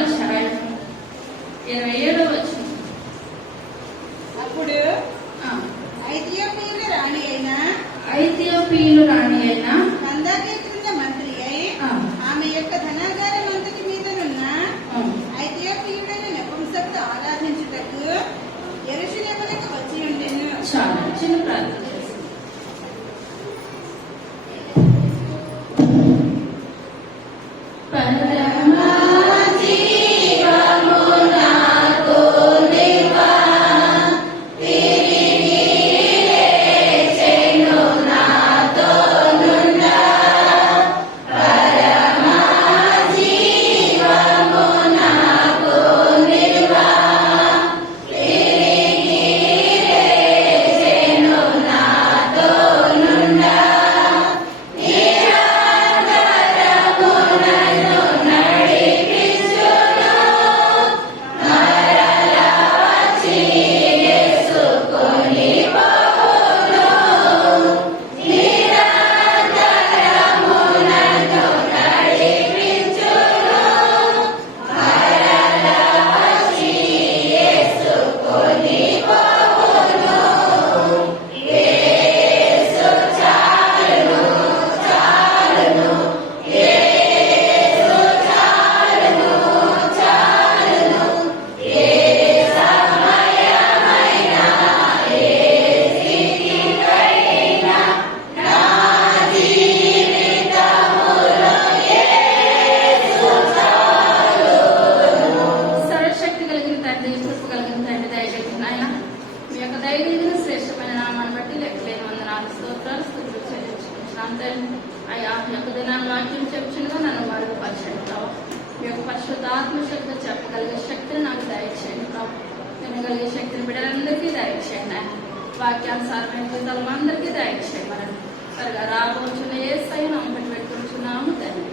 అధ్యాయం 27వ వచనం. అప్పుడు ఐథియోపియుల రాణి అయిన కందాకే క్రింద మంత్రి అయి ఆమె యొక్క ధనాగారం అంతటి మీదనున్న ఐథియోపియుడైన నపుంసకుడు ఆరాధించుటకు యెరూషలేమునకు వచ్చి ఉండెను. చాలా చిన్న ప్రార్థన. అయ్యా మీ యొక్క దినాన్ని వాక్యం చెప్పుచునుగా నన్ను మరుగుపరచండి ప్రభావ. మీ యొక్క పరిశుద్ధాత్మ శక్తి చెప్పగలిగే శక్తిని నాకు దయచేయండి ప్రభావ. వినగలిగే శక్తిని బిడ్డలందరికీ దయచేయండి. ఆయన వాక్యానుసారమైన జీవితాలు అందరికీ దయచేయండి. మనం త్వరగా రాబోచున్న యేసయ్య నామమున పెట్టుకుంటున్నాము తండ్రి.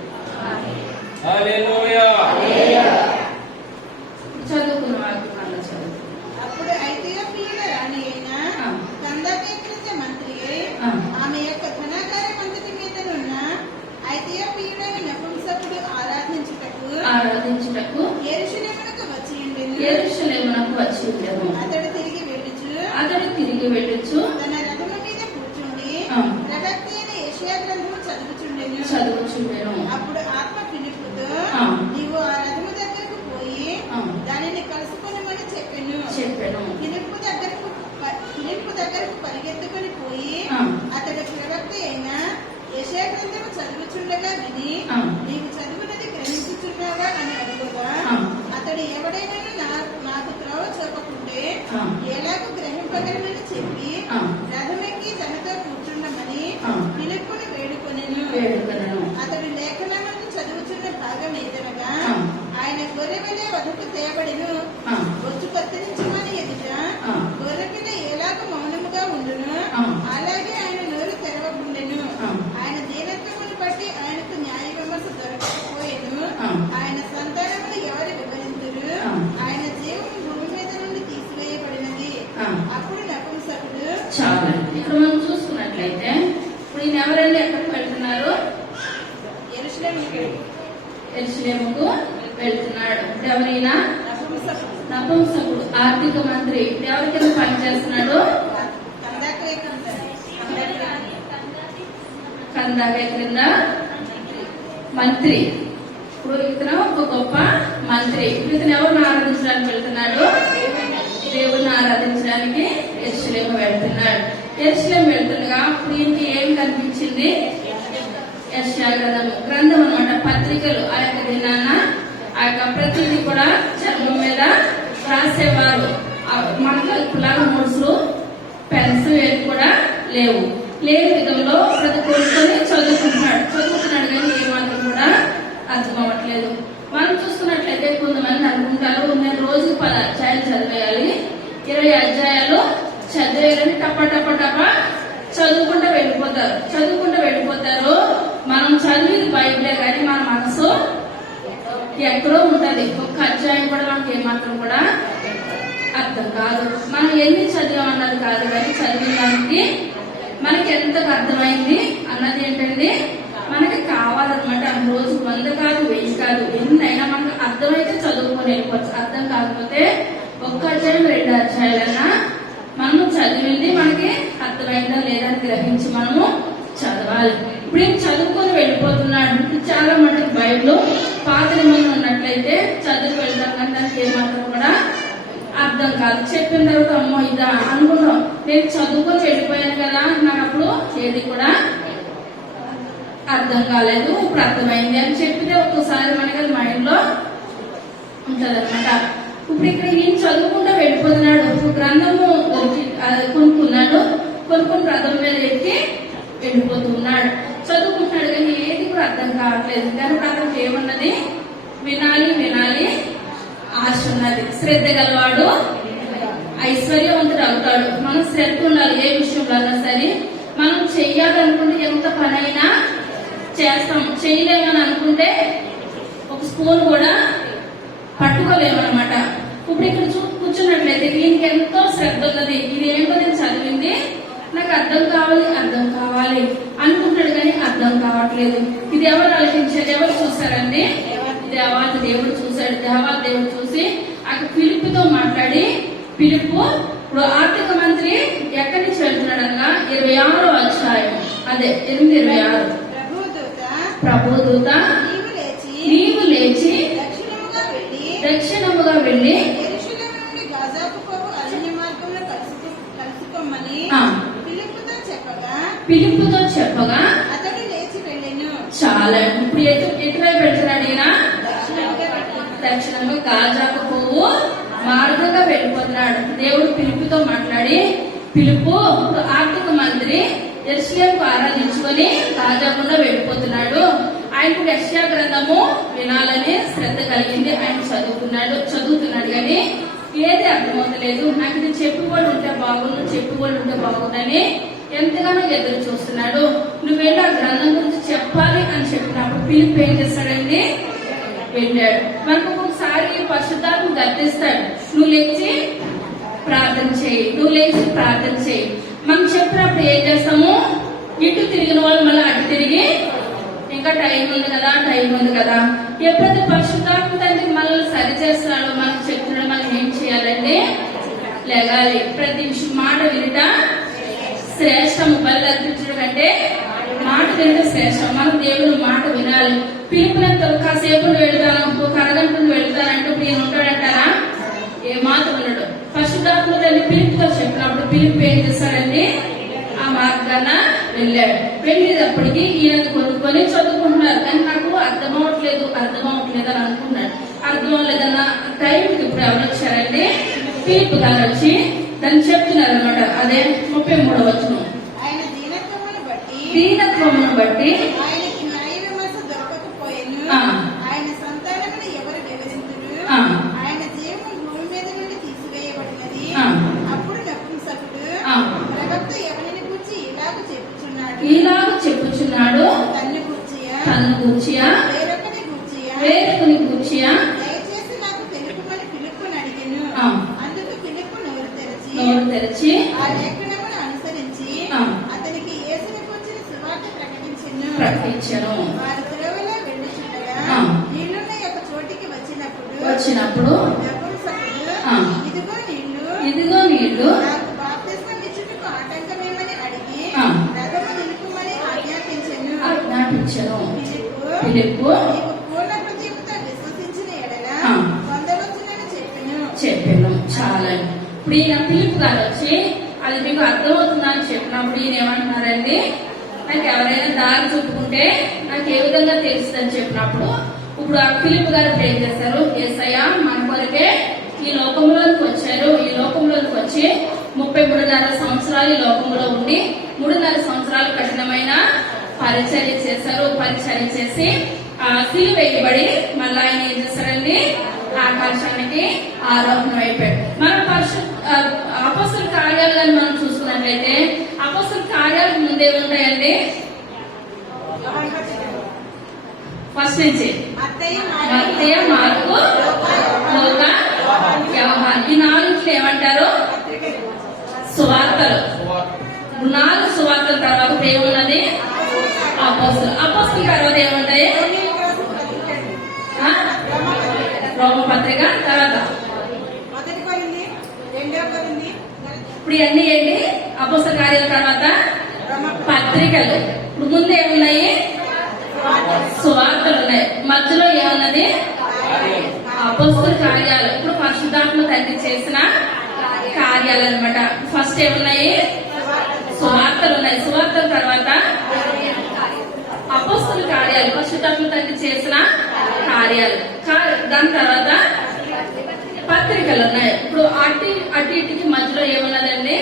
చదువుకున్న వాక్యాలను చదువు. అప్పుడు ఐథియోపియుల రాణి అయిన కందాకే క్రింద మంత్రి అయి ఆమె యొక్క ధనాగారం అంతటి మీదనున్న ఐథియోపియుడైన నపుంసకుడు ఆరాధించుటకు యెరూషలేమునకు వచ్చి ఉండెను. అతడు తిరిగి వెళ్ళుచు తన రథము మీద కూర్చుండి ప్రవక్త అయిన యెషయా గ్రంథము చదువుచుండెను. అప్పుడు ఆత్మ ఫిలిప్పుతో నీవు ఆ రథము దగ్గరకు పోయి దానిని కలుసుకొనమని చెప్పెను. ఫిలిప్పు దగ్గరకు పరిగెత్తుకొని పోయి అతడు ప్రవక్త అయిన యెషయా గ్రంథము చదువుచుండగా విని నీవు చదువునది గ్రహించుచున్నావా అని అడుగుగా అతడు ఎవడైనా నాకు త్రోవ చూపకుంటే ఎలాగూ గ్రహింపగలనని చెప్పి రథమెక్కి తనతో కూర్చుండమని ఫిలిప్పును వేడుకొనెను. అతడు లేఖనమును చదువుచున్న భాగం ఏదనగా ఆయన గొర్రె వలె వధకు తేబడిను బొచ్చు కత్తిరించమని ఎదుట గొర్రెపిల్ల ఎలాగ మౌనముగా ఉండును అలాగే ఆయన నోరు తెరవకుండెను. ఆయన దీనత్వమును బట్టి ఆయనకు న్యాయ విమర్శ దొరకకపోయేను. ఆయన సంతానములు ఎవరు వివరింతురు? ఆయన జీవము భూమి మీద నుండి తీసివేయబడినది. అప్పుడు నపుంసకుడు చాలా ఇక్కడ మనం చూసుకున్నట్లయితే ఇప్పుడు ఈయన ఎవరండి ఎక్కడికి వెళ్తున్నారు? యెరూషలేముకు వెళ్తున్నాడు. ఎవరైనా నపుంసకుడు ఆర్థిక మంత్రి ఎవరి కింద పనిచేస్తున్నాడు? కందాకే క్రింద మంత్రి. ఇప్పుడు ఇతను ఒక గొప్ప మంత్రి. ఇప్పుడు ఇతను ఎవరిని ఆరాధించడానికి వెళ్తున్నాడు? దేవుడిని ఆరాధించడానికి యెరూషలేము వెళ్తున్నాడు. యెరూషలేము వెళ్తుండగా ఇప్పుడు ఈయనకి ఏం కనిపించింది? యెషయా గ్రంథం అన్నమాట. పత్రికలు ఆ యొక్క దినాన ఆ యొక్క ప్రతిదీ కూడా చర్మం మీద రాసేవారు. మనకు ఇప్పుడులాగా నోట్స్లు పెన్స్ ఏవి కూడా లేని విధంలో ప్రతి కూర్చొని చదువుతున్నాడు కానీ ఏమాత్రం కూడా అర్థం అవ్వట్లేదు. మనం చూసుకున్నట్లయితే కొంతమంది అనుకుంటారు నేను రోజుకి 10 అధ్యాయాలు చదివేయాలి, 20 అధ్యాయాలు చదివేయాలని టప చదువుకుంటూ వెళ్ళిపోతారు. మనం చదివింది బైబిలే కానీ మన మనసు ఎక్కడో ఉంటది. ఒక్క అధ్యాయం కూడా మనకి ఏమాత్రం కూడా అర్థం కాదు. మనం ఎన్ని చదివామన్నది కాదు కానీ చదివడానికి మనకి ఎంతకు అర్థమైంది అన్నది ఏంటండి మనకి కావాలన్నమాట. రోజు 100 కాదు 1000 కాదు ఎన్నైనా మనకు అర్థమైతే చదువు చదువుకొని వెళ్ళిపోవచ్చు. అర్థం కాకపోతే ఒక్క అధ్యాయం 2 అధ్యాయాలైనా మనము చదివింది మనకి అర్థమైందా లేదా అని గ్రహించి మనము చదవాలి. ఇప్పుడు ఏం చదువుకొని వెళ్ళిపోతున్నాడు. చాలా మందికి బైబిల్ పాత నిబంధన ఉన్నట్లయితే చదువు వెళ్తాం కానీ దానికి ఏమాత్రం కూడా అర్థం కాదు. చెప్పిన తర్వాత అమ్మో ఇదా అనుకున్నాం. నేను చదువుకొని వెళ్ళిపోయాను కదా, నాకు అప్పుడు ఏది కూడా అర్థం కాలేదు, ఇప్పుడు అర్థమైంది అని చెప్పితే ఒక్కసారి మనకి అది మైండ్ లో ఉంటది అనమాట. ఇప్పుడు ఇక్కడ ఏం చదువుకుంటూ వెళ్ళిపోతున్నాడు. గ్రంథము కొనుక్కున్నాడు, కొనుక్కొని రథం మీద ఎక్కి వెళ్ళిపోతున్నాడు. చదువుకుంటున్నాడు కానీ ఏది కూడా అర్థం కావట్లేదు. కనుక అతనికి ఏమన్నది, వినాలి వినాలి ఆశ ఉన్నది. శ్రద్ధ గలవాడు ఐశ్వర్యవంతుడు అవుతాడు. మనం శ్రద్ధ ఉండాలి. ఏ విషయంలో అయినా సరే మనం చెయ్యాలనుకుంటే ఎంత పనైనా చేస్తాం. చేయలేమని అనుకుంటే ఒక స్పూన్ కూడా పట్టుకోలేమన్నమాట. ఇప్పుడు ఇక్కడ కూర్చున్నట్లయితే దీనికి ఎంతో శ్రద్ధ ఉన్నది. ఇది ఏంటో నేను చదివింది, నాకు అర్థం కావాలి అనుకుంటాడు కానీ అర్థం కావట్లేదు. ఇది ఎవరు ఆలోచించారు, ఎవరు చూస్తారండి? దేవాతి దేవుడు చూశాడు. దేవాతి దేవుడు చూసి అక్కడ ఫిలిప్పుతో మాట్లాడి, ఫిలిప్పు ఇప్పుడు ఆర్థిక మంత్రి ఎక్కడి నుంచి వెళ్తున్నాడు అనగా 26వ అధ్యాయం, అదే 8:26. ప్రభుదూత నీవు లేచి దక్షిణముగా వెళ్ళి ఫిలిప్పుతో చెప్పగా అతడు లేచి వెళ్ళెను. చాలా ఇప్పుడు ఎటువైపు వెళ్తున్నాడు ఈయన? దక్షిణంగా గాజాకు పోవు మార్గంగా వెళ్ళిపోతున్నాడు. దేవుడు ఫిలిప్పుతో మాట్లాడి, ఫిలిప్పు ఆర్థిక మంత్రి యెరూషలేముకు ఆరాధించుకొని గాజాకుండా వెళ్ళిపోతున్నాడు. ఆయనకు యెషయా గ్రంథము వినాలని శ్రద్ధ కలిగింది. ఆయన చదువుతున్నాడు కానీ ఏది అర్థమవుతలేదు. నాకు ఇది చెప్పుకోడు ఉంటే బాగుందని ఎంతగానో ఎదురు చూస్తున్నాడు. నువ్వు వెళ్ళి ఆ గ్రంథం గురించి చెప్పాలి అని చెప్పినప్పుడు ఫిలిప్ ఏం చేస్తాడండి? వెళ్ళాడు. మనకు ఒకసారి పరిశుద్ధాత్మ గర్తిస్తాడు, నువ్వు లేచి ప్రార్థన చేయి. మనం చెప్పినప్పుడు ఏం చేస్తాము? ఇటు తిరిగిన వాళ్ళు మళ్ళీ అటు తిరిగి ఇంకా టైం ఉంది కదా. ఎప్పుడైతే పరిశుద్ధాత్మ తండ్రి మనల్ని సరి చేస్తున్నాడో, మనకు చెప్తున్నాడో, మనం ఏం చేయాలంటే లేగాలి. ప్రతి మాట వినట శ్రేష్టం. బలి అర్పించడం కంటే మాట వినట శ్రేష్టం. మనం దేవుని మాట వినాలి. పిలుపునంత కాసేపు వెళ్తాను, ఒక అరగంట వెళ్తానంటూ నేను ఉంటాడంటారా? ఏ మాత్రం ఉండడు. పరిశుద్ధాత్మ తండ్రి పిలుపుతో చెప్పినప్పుడు పిలుపు ఏం చేస్తాడండి? ఆ మార్గాన వెళ్ళాడు. వెళ్ళేటప్పటికి ఈయన కొనుక్కొని చదువుకుంటున్నారు కానీ నాకు అర్థమవట్లేదు అని అనుకున్నాడు. అర్థం అవ్వలేదన్న టైంకి ఇప్పుడు ఎవరు వచ్చారండి? పిలుపు గారు వచ్చి దాన్ని చెప్తున్నారు అనమాట. అదే 33వ వచనం. ఆయన దీనత్వమును బట్టి ఆయనకి న్యాయ విమర్శ దొరకకపోయెను. ఆయన సంతానమును ఎవరు వివరింతురు? ఆయన జీవము భూమి మీద నుండి తీసివేయబడినది. అప్పుడు నపుంసకుడు ప్రవక్త ఎవరిని గురించి ఇలాగ చెప్పుచున్నాడు, తన్ను గూర్చియా వేరొకని గూర్చియా దయచేసి నాకు తెలుపుమని ఫిలిప్పును అడిగెను. అందుకు ఫిలిప్పు నోరు తెరచి ఆ లేఖనమును అనుసరించి అతనికి యేసుని గురించిన సువార్త ప్రకటించెను. వారు త్రోవలో వెళ్ళుచుండగా నీళ్లున్న ఒక చోటికి వచ్చినప్పుడు ఇదిగో నీళ్లు నాకు బాప్తిస్మం ఇచ్చుటకు ఆటంకమేమని అడిగి రథము నిలుపుమని ఆజ్ఞాపించెను. ఫిలిప్పు నీవు పూర్ణ హృదయంతో విశ్వసించిన ఎడల పొందవచ్చునని చెప్పెను. చాలా ఇప్పుడు ఈయన ఫిలిప్పు గారు వచ్చి అది మీకు అర్థమవుతుందా అని చెప్పినప్పుడు ఈయన ఏమంటున్నారండి? నాకు ఎవరైనా దారి చూపుకుంటే నాకు ఏ విధంగా తెలుస్తుందని చెప్పినప్పుడు ఇప్పుడు ఆ ఫిలిప్పు గారు ఏం చేస్తారు? యేసయ్య మన కొరకే ఈ లోకంలోకి వచ్చారు. ఈ లోకంలోకి వచ్చి 33.5 సంవత్సరాలు ఈ లోకంలో ఉండి 3.5 సంవత్సరాలు కఠినమైన పరిచర్య చేశారు. పరిచర్య చేసి సిలువ వేయబడి మళ్ళీ ఆయన ఏం చేశారండి? ఆకాశానికి ఆరోహణం అయిపోయాడు. మనం అపొస్తలుల కార్యాలు కానీ మనం చూసుకున్నట్లయితే అపొస్తలుల కార్యాలకు ముందే ఉంటాయండి. ఫస్ట్ నుంచి మత్తయి, మార్కు, లూకా, యోహాను ఈ 4 ఏమంటారు? సువార్తలు. 4 సువార్తల తర్వాత ఏమున్నది? అపొస్తలుల తర్వాత ఏముంటాయి? రోమపత్రిక తర్వాత మొదటి కొరింథీ, రెండవ కొరింథీ, ఇప్పుడు ఇవన్నీ ఏంటి అపోస్తల కార్యాల తర్వాత పత్రికలు. ఇప్పుడు ముందు ఏమున్నాయి? సువార్తలు ఉన్నాయి. మధ్యలో ఏమున్నది? అపోస్తల కార్యాలు. ఇప్పుడు పరిశుద్ధాత్మ తండ్రి చేసిన కార్యాలు అన్నమాట. ఫస్ట్ ఏమున్నాయి? సువార్తలు ఉన్నాయి. సువార్తల తర్వాత అపోస్తల కార్యాలు, పరిశుద్ధాత్మ తండ్రి చేసిన కార్యాలు. దాని తర్వాత పత్రికలు ఉన్నాయి. ఇప్పుడు అటు ఇటుకి మధ్యలో ఏమున్నదండి?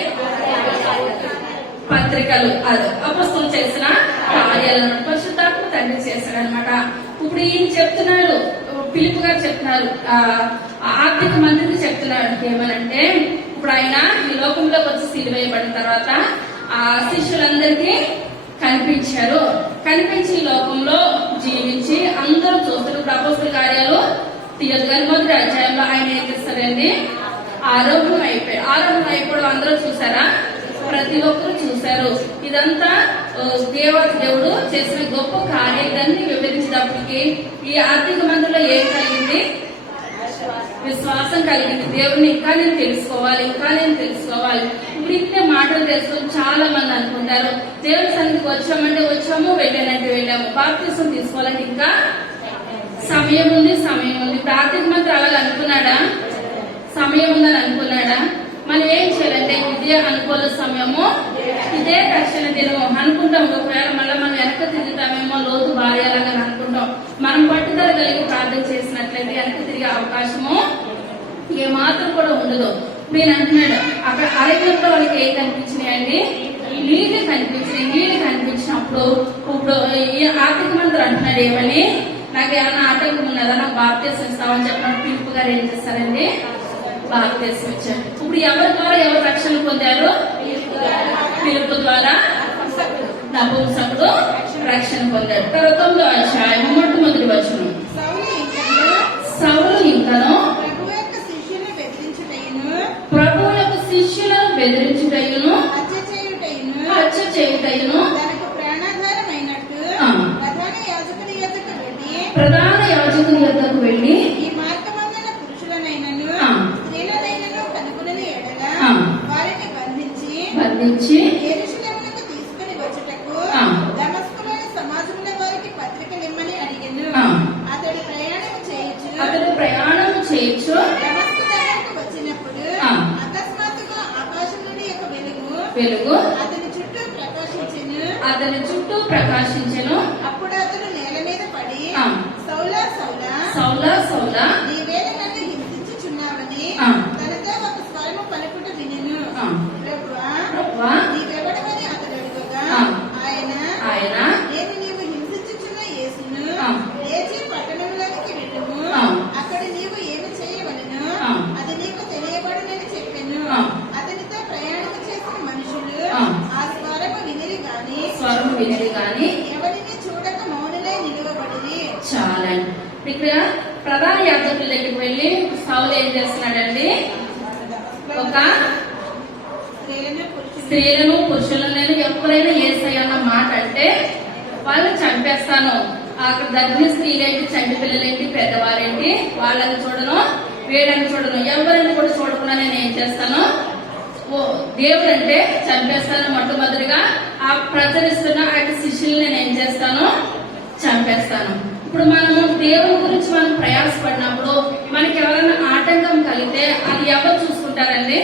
పత్రికలు. అది అపోస్తలు చేసిన కార్యాలు, పరిశుద్ధాత్మ తండ్రి చేశాడు అనమాట. ఇప్పుడు ఈయన చెప్తున్నాడు, పిలుపు గారు చెప్తున్నారు, ఆర్థిక మంత్రికి చెప్తున్నాడు ఏమనంటే, ఇప్పుడు ఆయన ఈ లోకంలోకి వచ్చి సిలువేయబడిన తర్వాత ఆ శిష్యులందరికీ కనిపించారు. కనిపించి ఈ లోకంలో జీవించి అందరూ చూస్తారు. ఇప్పుడు అపోస్తల కార్యాలు తీయదు కానీ మొదటి అధ్యాయంలో ఆయన ఏం చేస్తారండి? ఆరోగ్యం అయిపోవడం అందరూ చూసారా? ప్రతి ఒక్కరు చూశారు. ఇదంతా దేవుడు చేసిన గొప్ప కార్యాన్ని వివరించేటప్పటికి ఈ ఆర్థిక మందిలో ఏం కలిగింది? విశ్వాసం కలిగింది. దేవుడిని ఇంకా నేను తెలుసుకోవాలి. ఇప్పుడు ఇట్టే మాటలు తెలుసుకొని చాలా మంది అనుకుంటారు, దేవుని సన్నిధికి వచ్చామంటే వచ్చాము, వెళ్ళానంటే వెళ్ళాము, బాప్తిసం తీసుకోవాలంటే ఇంకా సమయం ఉంది. ఇప్పుడు ఆర్థిక మంత్రి అలాగే అనుకున్నాడా? సమయం ఉందని అనుకున్నాడా? మనం ఏం చేయాలంటే ఇదే అనుకూల సమయము, ఇదే రక్షణ దినము అనుకుంటాం. ఒకవేళ మళ్ళీ మనం వెనక తిరుగుతామేమో, లోతు భార్యలాగా అనుకుంటాం. మనం పట్టుదల కలిగి ప్రార్థన చేసినట్లయితే వెనక తిరిగే అవకాశము ఏమాత్రం కూడా ఉండదు. నేను అంటున్నాడు, అక్కడ అరణ్యంలో వాళ్ళకి ఏం కనిపించినాయండి? నీళ్ళు కనిపించినప్పుడు ఇప్పుడు ఈ ఆర్థిక మంత్రులు అంటున్నాడు ఏమని, నాకు ఏమన్నా ఆటంకం ఉన్నదా, నాకు బాప్తిసం ఇస్తామని చెప్పినప్పుడు పిలుపు గారు ఏం చేస్తారండి? బాప్తిసం ఇచ్చారు. ఇప్పుడు ఎవరి ద్వారా ఎవరు రక్షణ పొందారు? పిలుపు ద్వారా నపుంసకుడు రక్షణ పొందాడు. తర్వాత 9వ అధ్యాయం మొట్టమొదటి వచనం, సౌలు ఇంకను ప్రభువు యొక్క శిష్యులను బెదిరించుటయును హత్య చేయుటయును ప్రధాన యాజకుని యొద్దకు వెళ్లి ఈ మార్గమందున పురుషులనైనను స్త్రీలనైనను కనుగొనని ఎడల వారిని బంధించి యెరూషలేమునకు తీసుకుని వచ్చుటకు దమస్కులోని సమాజముల వారికి పత్రికలిమ్మని అడిగెను. అతడు ప్రయాణము చేయుచు దమస్కు దగ్గరకు వచ్చినప్పుడు అకస్మాత్తుగా ఆకాశం నుండి ఒక వెలుగు అతని చుట్టూ ప్రకాశించెను. అప్పుడు అతడు నేల మీద పడి, సౌలా నీవేళ నన్ను హింసించుచున్నావని తనతో ఒక స్వరము పలుకుట వినెను. ప్రభువా నీవెవడవని అతడు అడుగగా ఆయన నేను నీవు హింసించుచున్న యేసును లేచి పట్టణంలోనికి వెళ్ళుము, అక్కడ నీవు ఏమి చేయవలెను అది నీకు తెలియబడునని చెప్పెను. అతనితో ప్రయాణం చేసిన మనుషులు ఆ స్వరము వినిరి గాని ఎవరిని చూడక మౌనులై నిలువబడిరి. చాలండి. ఇక్కడ ప్రధాన యాజకుల దగ్గరికి వెళ్ళి సౌలు ఏం చేస్తున్నాడండి? ఒక స్త్రీలను పురుషులను ఎవరైనా యేసయ్య అన్న మాట అంటే వాళ్ళని చంపేస్తాను. అక్కడ దగ్గర స్త్రీలేంటి, చంటి పిల్లలేంటి, పెద్దవారేంటి, వాళ్ళని చూడను, వీళ్ళని చూడను, ఎవరిని కూడా చూడకుండా నేను ఏం చేస్తాను? దేవుడు అంటే చంపేస్తాను. మొట్టమొదటిగా ఆ ప్రచరిస్తున్న అటు శిష్యుల్ని నేను ఏం చేస్తాను? చంపేస్తాను. ఇప్పుడు మనము దేవుని గురించి మనం ప్రయాసపడినప్పుడు మనకి ఎవరైనా ఆటంకం కలిగితే అది ఎవరు చూసుకుంటారండి?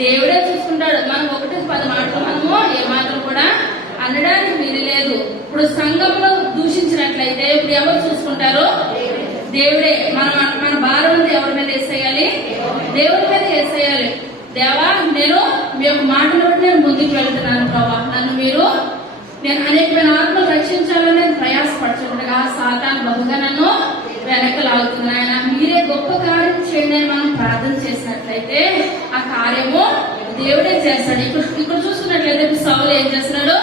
దేవుడే చూసుకుంటాడు. మనం 1-10 మాటలు మనము ఏమాత్రం కూడా అనడానికి వీలు లేదు. ఇప్పుడు సంఘంలో దూషించినట్లయితే ఇప్పుడు ఎవరు చూసుకుంటారు? దేవుడే. మన భారం ఎవరి మీద వేసేయాలి? దేవుడి మీద వేసేయాలి. దేవా మేము మాటలు బట్టి నేను ముందుకు వెళ్తున్నాను ప్రభా, నేను అనేకమైన ఆత్మలు రక్షించాలని ప్రయాసపడుతుండగా సాతాను బహుగా నన్ను వెనక్కి లాగుతున్నాయన. మీరే గొప్ప కార్యం చేయండి అని మనం ప్రార్థన చేసినట్లయితే ఆ కార్యము దేవుడే చేస్తాడు. ఇక్కడ చూసుకున్నట్లయితే సౌలు ఏం చేస్తున్నాడు?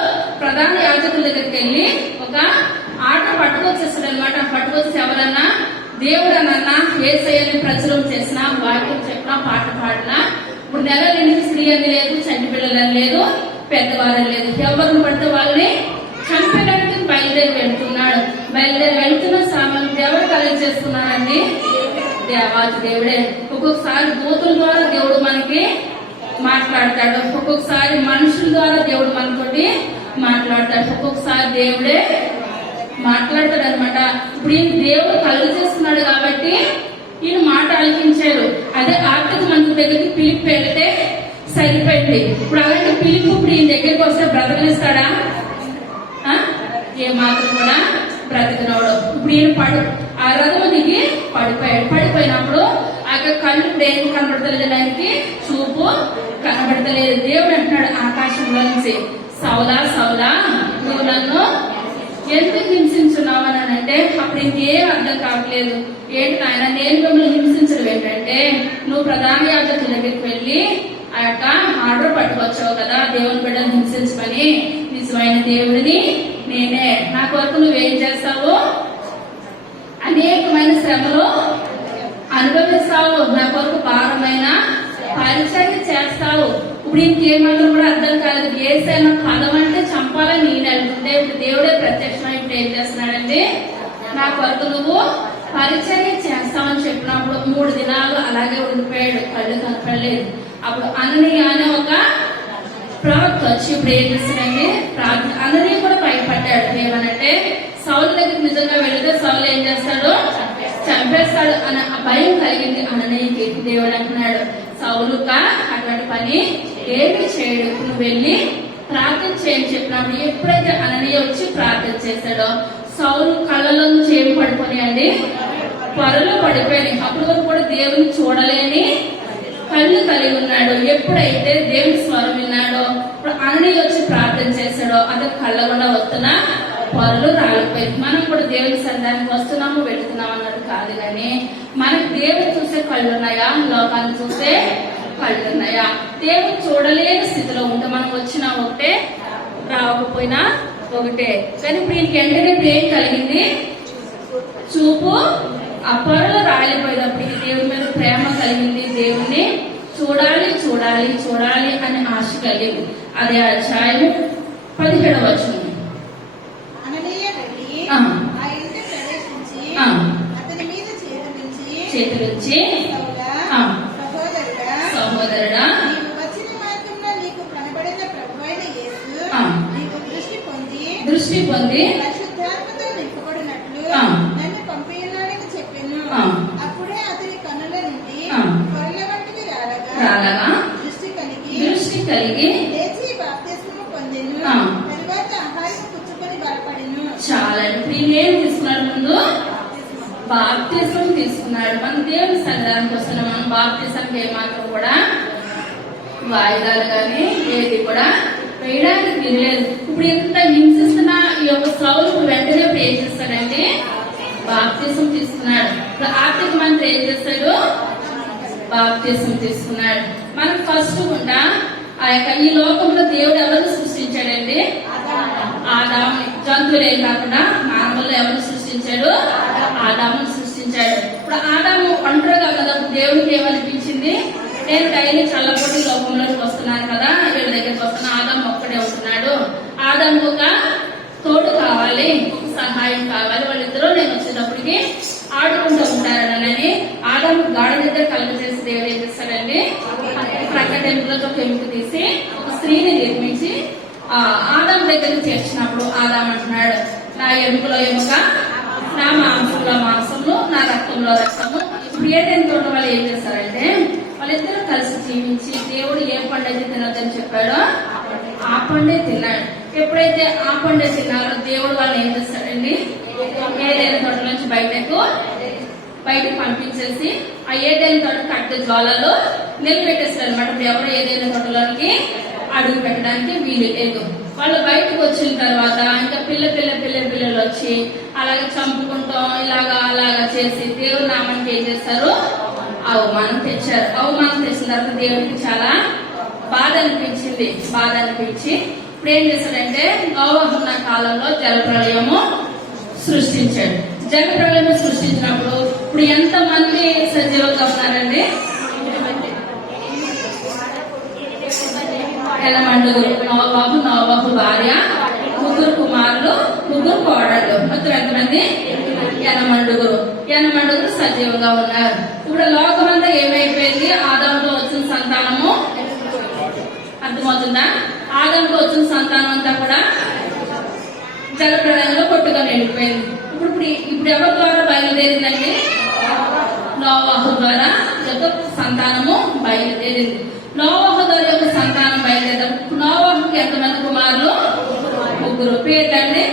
ప్రధాన యాజకుల దగ్గరికి వెళ్ళి ఒక ఆట పట్టుకొచ్చేస్తాడు అనమాట. పట్టుకొచ్చి ఎవరన్నా దేవుడు అన్నా యేసయ్యని ప్రచురం చేసిన, వాక్యం చెప్పిన, పాట పాడినా, ఇప్పుడు నెల నిండి స్త్రీ అని లేదు, చంటి పిల్లలని లేదు, పెద్దవారని లేదు, ఎవరిని పడితే వాళ్ళని చంపడానికి బయలుదేరి వెళ్తున్న సమయం ఎవరు కలిగి చేస్తున్నారండి? దేవాది దేవుడే. ఒక్కొక్కసారి దూతల ద్వారా దేవుడు మనకి మాట్లాడతాడు, ఒక్కొక్కసారి మనుషుల ద్వారా దేవుడు మనతోటి మాట్లాడతాడు, ఒక్కొక్కసారి దేవుడే మాట్లాడతాడు అనమాట. ఇప్పుడు ఈయన దేవుడు కలుగు చేస్తున్నాడు కాబట్టి ఈయన మాట ఆలకించారు. అదే ఆర్థిక మంత్రి దగ్గరికి పిలుపు వెళ్తే సరిపోయింది. ఇప్పుడు అలాంటి పిలుపు ఇప్పుడు ఈయన దగ్గరికి వస్తే బ్రతకనిస్తాడా? ఏ మాత్రం కూడా బ్రతికినవాడు. ఇప్పుడు ఈయన ఆ రథము దిగి పడిపోయాడు. పడిపోయినప్పుడు అక్కడ కళ్ళు ఏం కనబడతలేదు, దానికి చూపు కనబడతలేదు. దేవుడు అంటున్నాడు ఆకాశంలో నుంచి, సౌలా సౌలా నువ్వు నన్ను ఎందుకు హింసించున్నావు అని అంటే, అప్పుడు ఇంకేం అర్థం కావట్లేదు. ఏంటి నాయన నేను మిమ్మల్ని హింసించడం ఏంటంటే, నువ్వు ప్రధాన యాజకుల దగ్గరికి వెళ్ళి ఆ యొక్క ఆర్డర్ పట్టుకొచ్చావు కదా దేవుని బిడ్డను హింసించమని. నిజమైన దేవుడిని నేనే. నా కొరకు నువ్వేం చేస్తావు? అనేకమైన శ్రమలు అనుభవిస్తావు, నా కొరకు భారమైన పరిచయం చేస్తావు. ఇప్పుడు ఇంకేమాత్రం కూడా అర్థం కాలేదు. ఏసైనా పదం అంటే చంపాలని నేను అనుకుంటే, ఇప్పుడు దేవుడే ప్రత్యక్షమై ఇప్పుడు ఏం చేస్తున్నాడంటే, నా కొరకు నువ్వు పరిచయం చేస్తామని చెప్పినప్పుడు 3 దినాలు అలాగే ఉండిపోయాడు, కళ్ళు కనపడలేదు. అప్పుడు అననీయ అనే ఒక ప్రవక్త వచ్చి ఇప్పుడు ఏం చేస్తాడంటే అననీయ కూడా భయపడ్డాడు. ఏమనంటే సౌలు దగ్గరికి నిజంగా వెళితే సౌలు ఏం చేస్తాడు? చంపేస్తాడు అన్న భయం కలిగింది అననీయకి. దేవుడు అంటున్నాడు సౌలుగా అటువంటి పని ఏమి చేయడు, నువ్వు వెళ్ళి ప్రార్థన చేయని చెప్పినప్పుడు ఎప్పుడైతే అననీయ వచ్చి ప్రార్థన చేశాడో సౌలు కళ్ళలో నుంచి ఏమి పడిపోయాయండి? పొరలో పడిపోయాయి. అప్పుడు వరకు కూడా దేవుని చూడలేని కళ్ళు కలిగి ఉన్నాడు. ఎప్పుడైతే దేవుని స్వరం విన్నాడో, ఇప్పుడు అననీయ వచ్చి ప్రార్థన చేశాడో అతను కళ్ళ కూడా వస్తున్న పొరలు రాలిపోయింది. మనం కూడా దేవుని సన్నిధానికి వస్తున్నాము వెళుతున్నాము అన్నది కాదు, కానీ మనకు దేవుడు చూసే కళ్ళు ఉన్నాయా, లోకాన్ని చూసే కళ్ళు ఉన్నాయా? దేవుడు చూడలేని స్థితిలో ఉంటే మనం వచ్చినా ఒకటే, రాకపోయినా ఒకటే. కానీ ఇప్పుడు ఈయనకి వెంటనే ఏం కలిగింది? చూపు ఆ పొరలు రాలిపోయినప్పటికీ దేవుని మీద ప్రేమ కలిగింది. దేవుణ్ణి చూడాలి చూడాలి చూడాలి అని ఆశ కలిగింది. అదే అధ్యాయం 17వ వచనం. చేతులుంచి సహోదరుడా దృష్టి పొంది నన్ను పంపించడానికి చెప్పాను. అప్పుడే అతని కన్నుల నుండి పొరల వంటివి రాలగా దృష్టి కలిగి లేచి బాప్తిస్మము పొందెను. తరువాత ఆహారం పుచ్చుకొని బలపడెను. చాలా నేనేం తీసుకున్నాడు? ముందు బాప్తిస్మం తీసుకున్నాడు. మనం దేవుని సన్నిధానికి వస్తున్నాం. మనం బాప్తిస్మానికి ఏమాత్రం కూడా వాయిదాలు కానీ ఏది కూడా వేయడానికి తినలేదు. ఇప్పుడు ఎంత హింసిస్తున్న ఈ యొక్క సౌలు వెంటనే ఏం చేస్తాడంటే బాప్తిస్మం తీసుకున్నాడు. ఇప్పుడు ఆర్థిక మంత్రి ఏం చేస్తాడు? బాప్తిస్మం తీసుకున్నాడు. మనం ఫస్ట్ కూడా ఆ యొక్క ఈ లోకంలో దేవుడు ఎవరు సృష్టించాడండి? ఆదాము. జంతువులే కాకుండా మానవులు ఎవరు సృష్టించాడు? ఆదామును సృష్టించాడు. ఇప్పుడు ఆదాము ఒంటరిగా కదా, దేవుడికి ఏమనిపించింది? నేను డైలీ చల్లబొట్టి లోకంలోకి వస్తున్నాను కదా, వీళ్ళ దగ్గరికి వస్తున్నా, ఆదాము ఒక్కడే ఉంటున్నాడు, ఆదాముకు ఒక తోడు కావాలి, ఒక సహాయం కావాలి, వాళ్ళిద్దరూ నేను వచ్చేటప్పటికి ఆడుకుంటూ ఉంటారని ఆదాము గాఢ దగ్గర కలుగు చేసి దేవుడు ఏం చేస్తాడండి? ప్రకటనతో పెంపు తీసి ఒక స్త్రీని నిర్మించి ఆదాము దగ్గరికి చేర్చినప్పుడు ఆదాము అంటున్నాడు, నా ఎముకలో ఎముక, నా మాంసంలో మాంసము, నా రక్తంలో రక్తము. ఇప్పుడు ఏదైనా తోట వాళ్ళు ఏం చేస్తారంటే వాళ్ళిద్దరూ కలిసి జీవించి దేవుడు ఏ పండు అయితే తినొద్దని చెప్పాడో ఆ పండే తిన్నాడు. ఎప్పుడైతే ఆ పండే తిన్నారో దేవుడు వాళ్ళని ఏం చేస్తాడండి? ఏదైనా తోట నుంచి బయటకు పంపించేసి ఆ ఏదైనా తోట కట్టు జ్వాలలో నిలబెట్టేస్తారు అనమాట. ఇప్పుడు ఎవరు ఏదైనా తోటలోనికి అడుగు పెట్టడానికి వీలు లేదు. వాళ్ళు బయటకు వచ్చిన తర్వాత ఇంకా పిల్లలు వచ్చి అలాగే చంపుకుంటాం ఇలాగా అలాగా చేసి దేవుడి నామానికి ఏం చేస్తారు? అవమానం తెచ్చారు. అవమానం తెచ్చిన తర్వాత దేవుడికి చాలా బాధ అనిపించి ఇప్పుడు ఏం చేశాడంటే నోవహు ఉన్న కాలంలో జలప్రళయము సృష్టించాడు. జలప్రళయం సృష్టించినప్పుడు ఇప్పుడు ఎంత మంది సజీవంగా ఉన్నారండి? ఎలమండుగురు. నోవహు భార్య ముగ్గురు కుమారులు, ముగ్గురు కోడళ్ళు. మొత్తం ఎంతమంది? 80 సజీవంగా ఉన్నారు. ఇప్పుడు లోకమంతా ఏమైపోయింది? ఆదాములో వచ్చిన సంతానము అర్థమవుతుందా? ఆదాములో వచ్చిన సంతానం అంతా కూడా జలప్రళయంలో కొట్టుగా నిండిపోయింది. ఇప్పుడు ఎవరి ద్వారా బయలుదేరిందండి? నోవహు ద్వారా యొక్క సంతానము బయలుదేరింది. నోవహు ద్వారా యొక్క సంతానం బయలుదేరడం. నోవహుకి ఎంతమంది కుమారులు? ముగ్గురు. పేర్లండి?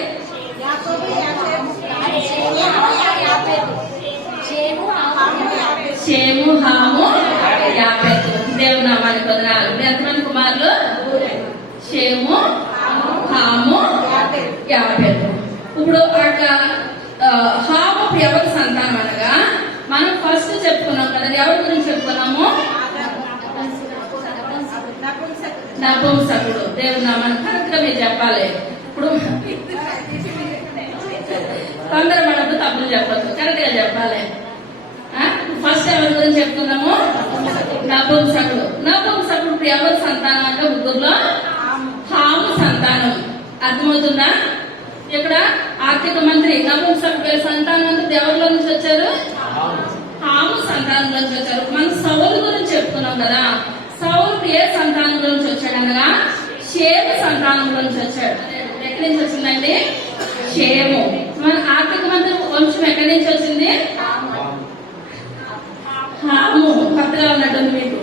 షేము, హాము, యాపెతు. దేవుని నామానికి వందనాలు. ఎంతమంది కుమారులు? షేము, హాము, యాపెతు. ఇప్పుడు హాము ఎవరి సంతానం అనగా మనం ఫస్ట్ చెప్పుకున్నాం కదా. ఎవరి గురించి చెప్పుకున్నాము? నపుంసకుడు. దేవుని నామానికి కరెక్ట్ గా మీరు చెప్పాలి. ఇప్పుడు తొందరపడద్దు, తప్పులు చెప్పద్దు, కరెక్ట్ గా చెప్పాలి. ఫస్ట్ ఎవరి గురించి చెప్తున్నాము? నపుంసకుడు. నపుంసకుడు ఎవరి సంతానం అంటే ముగ్గురులో హాము సంతానం. అర్థమవుతుందా? ఇక్కడ ఆర్థిక మంత్రి నపుంసకుడు సంతానం అంటే ఎవరిలో నుంచి వచ్చారు? హాము సంతానం నుంచి వచ్చారు. మనం సౌలు గురించి చెప్పుకున్నాం కదా. సౌలు ఏ సంతానం నుంచి వచ్చాడు అనగా షేము సంతానం నుంచి వచ్చాడు. ఎక్కడి నుంచి వచ్చిందండి? షేము. మన ఆర్థిక మంత్రి వంశం ఎక్కడి నుంచి వచ్చింది? హాము. కొత్తగా ఉన్నట్టుంది మీకు.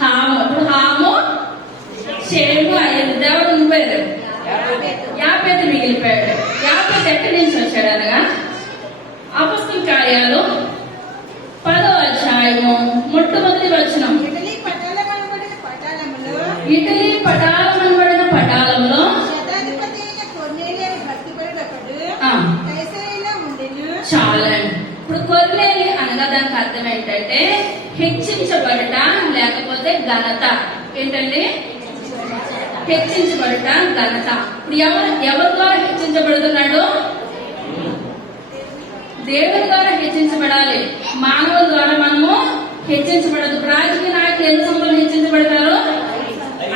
హాము. ఇప్పుడు హాము, షేము అయ్యింది. దేవుడు ఉండిపోయాడు. యాపెతు మిగిలిపోయాడు. యాపెతు ఎక్కడి నుంచి వచ్చాడు అనగా అపొస్తలుల కార్యాలు 10వ అధ్యాయము మొట్టమొదటి వచనం. ఇటలీ పటాలమనబడిన పటాలంలో చాలండి. ఇప్పుడు కొర్నేలి అనగా దానికి అర్థం ఏంటంటే హెచ్చించబడట లేకపోతే ఘనత. ఏంటండి? హెచ్చించబడట, ఘనత. ఇప్పుడు ఎవరి ద్వారా హెచ్చించబడుతున్నాడు? దేవుని ద్వారా హెచ్చించబడాలి. మానవుల ద్వారా మనము హెచ్చించబడదు. రాజకీయ నాయకులు ఎన్ని సంవత్సరాలు హెచ్చించబడతారు?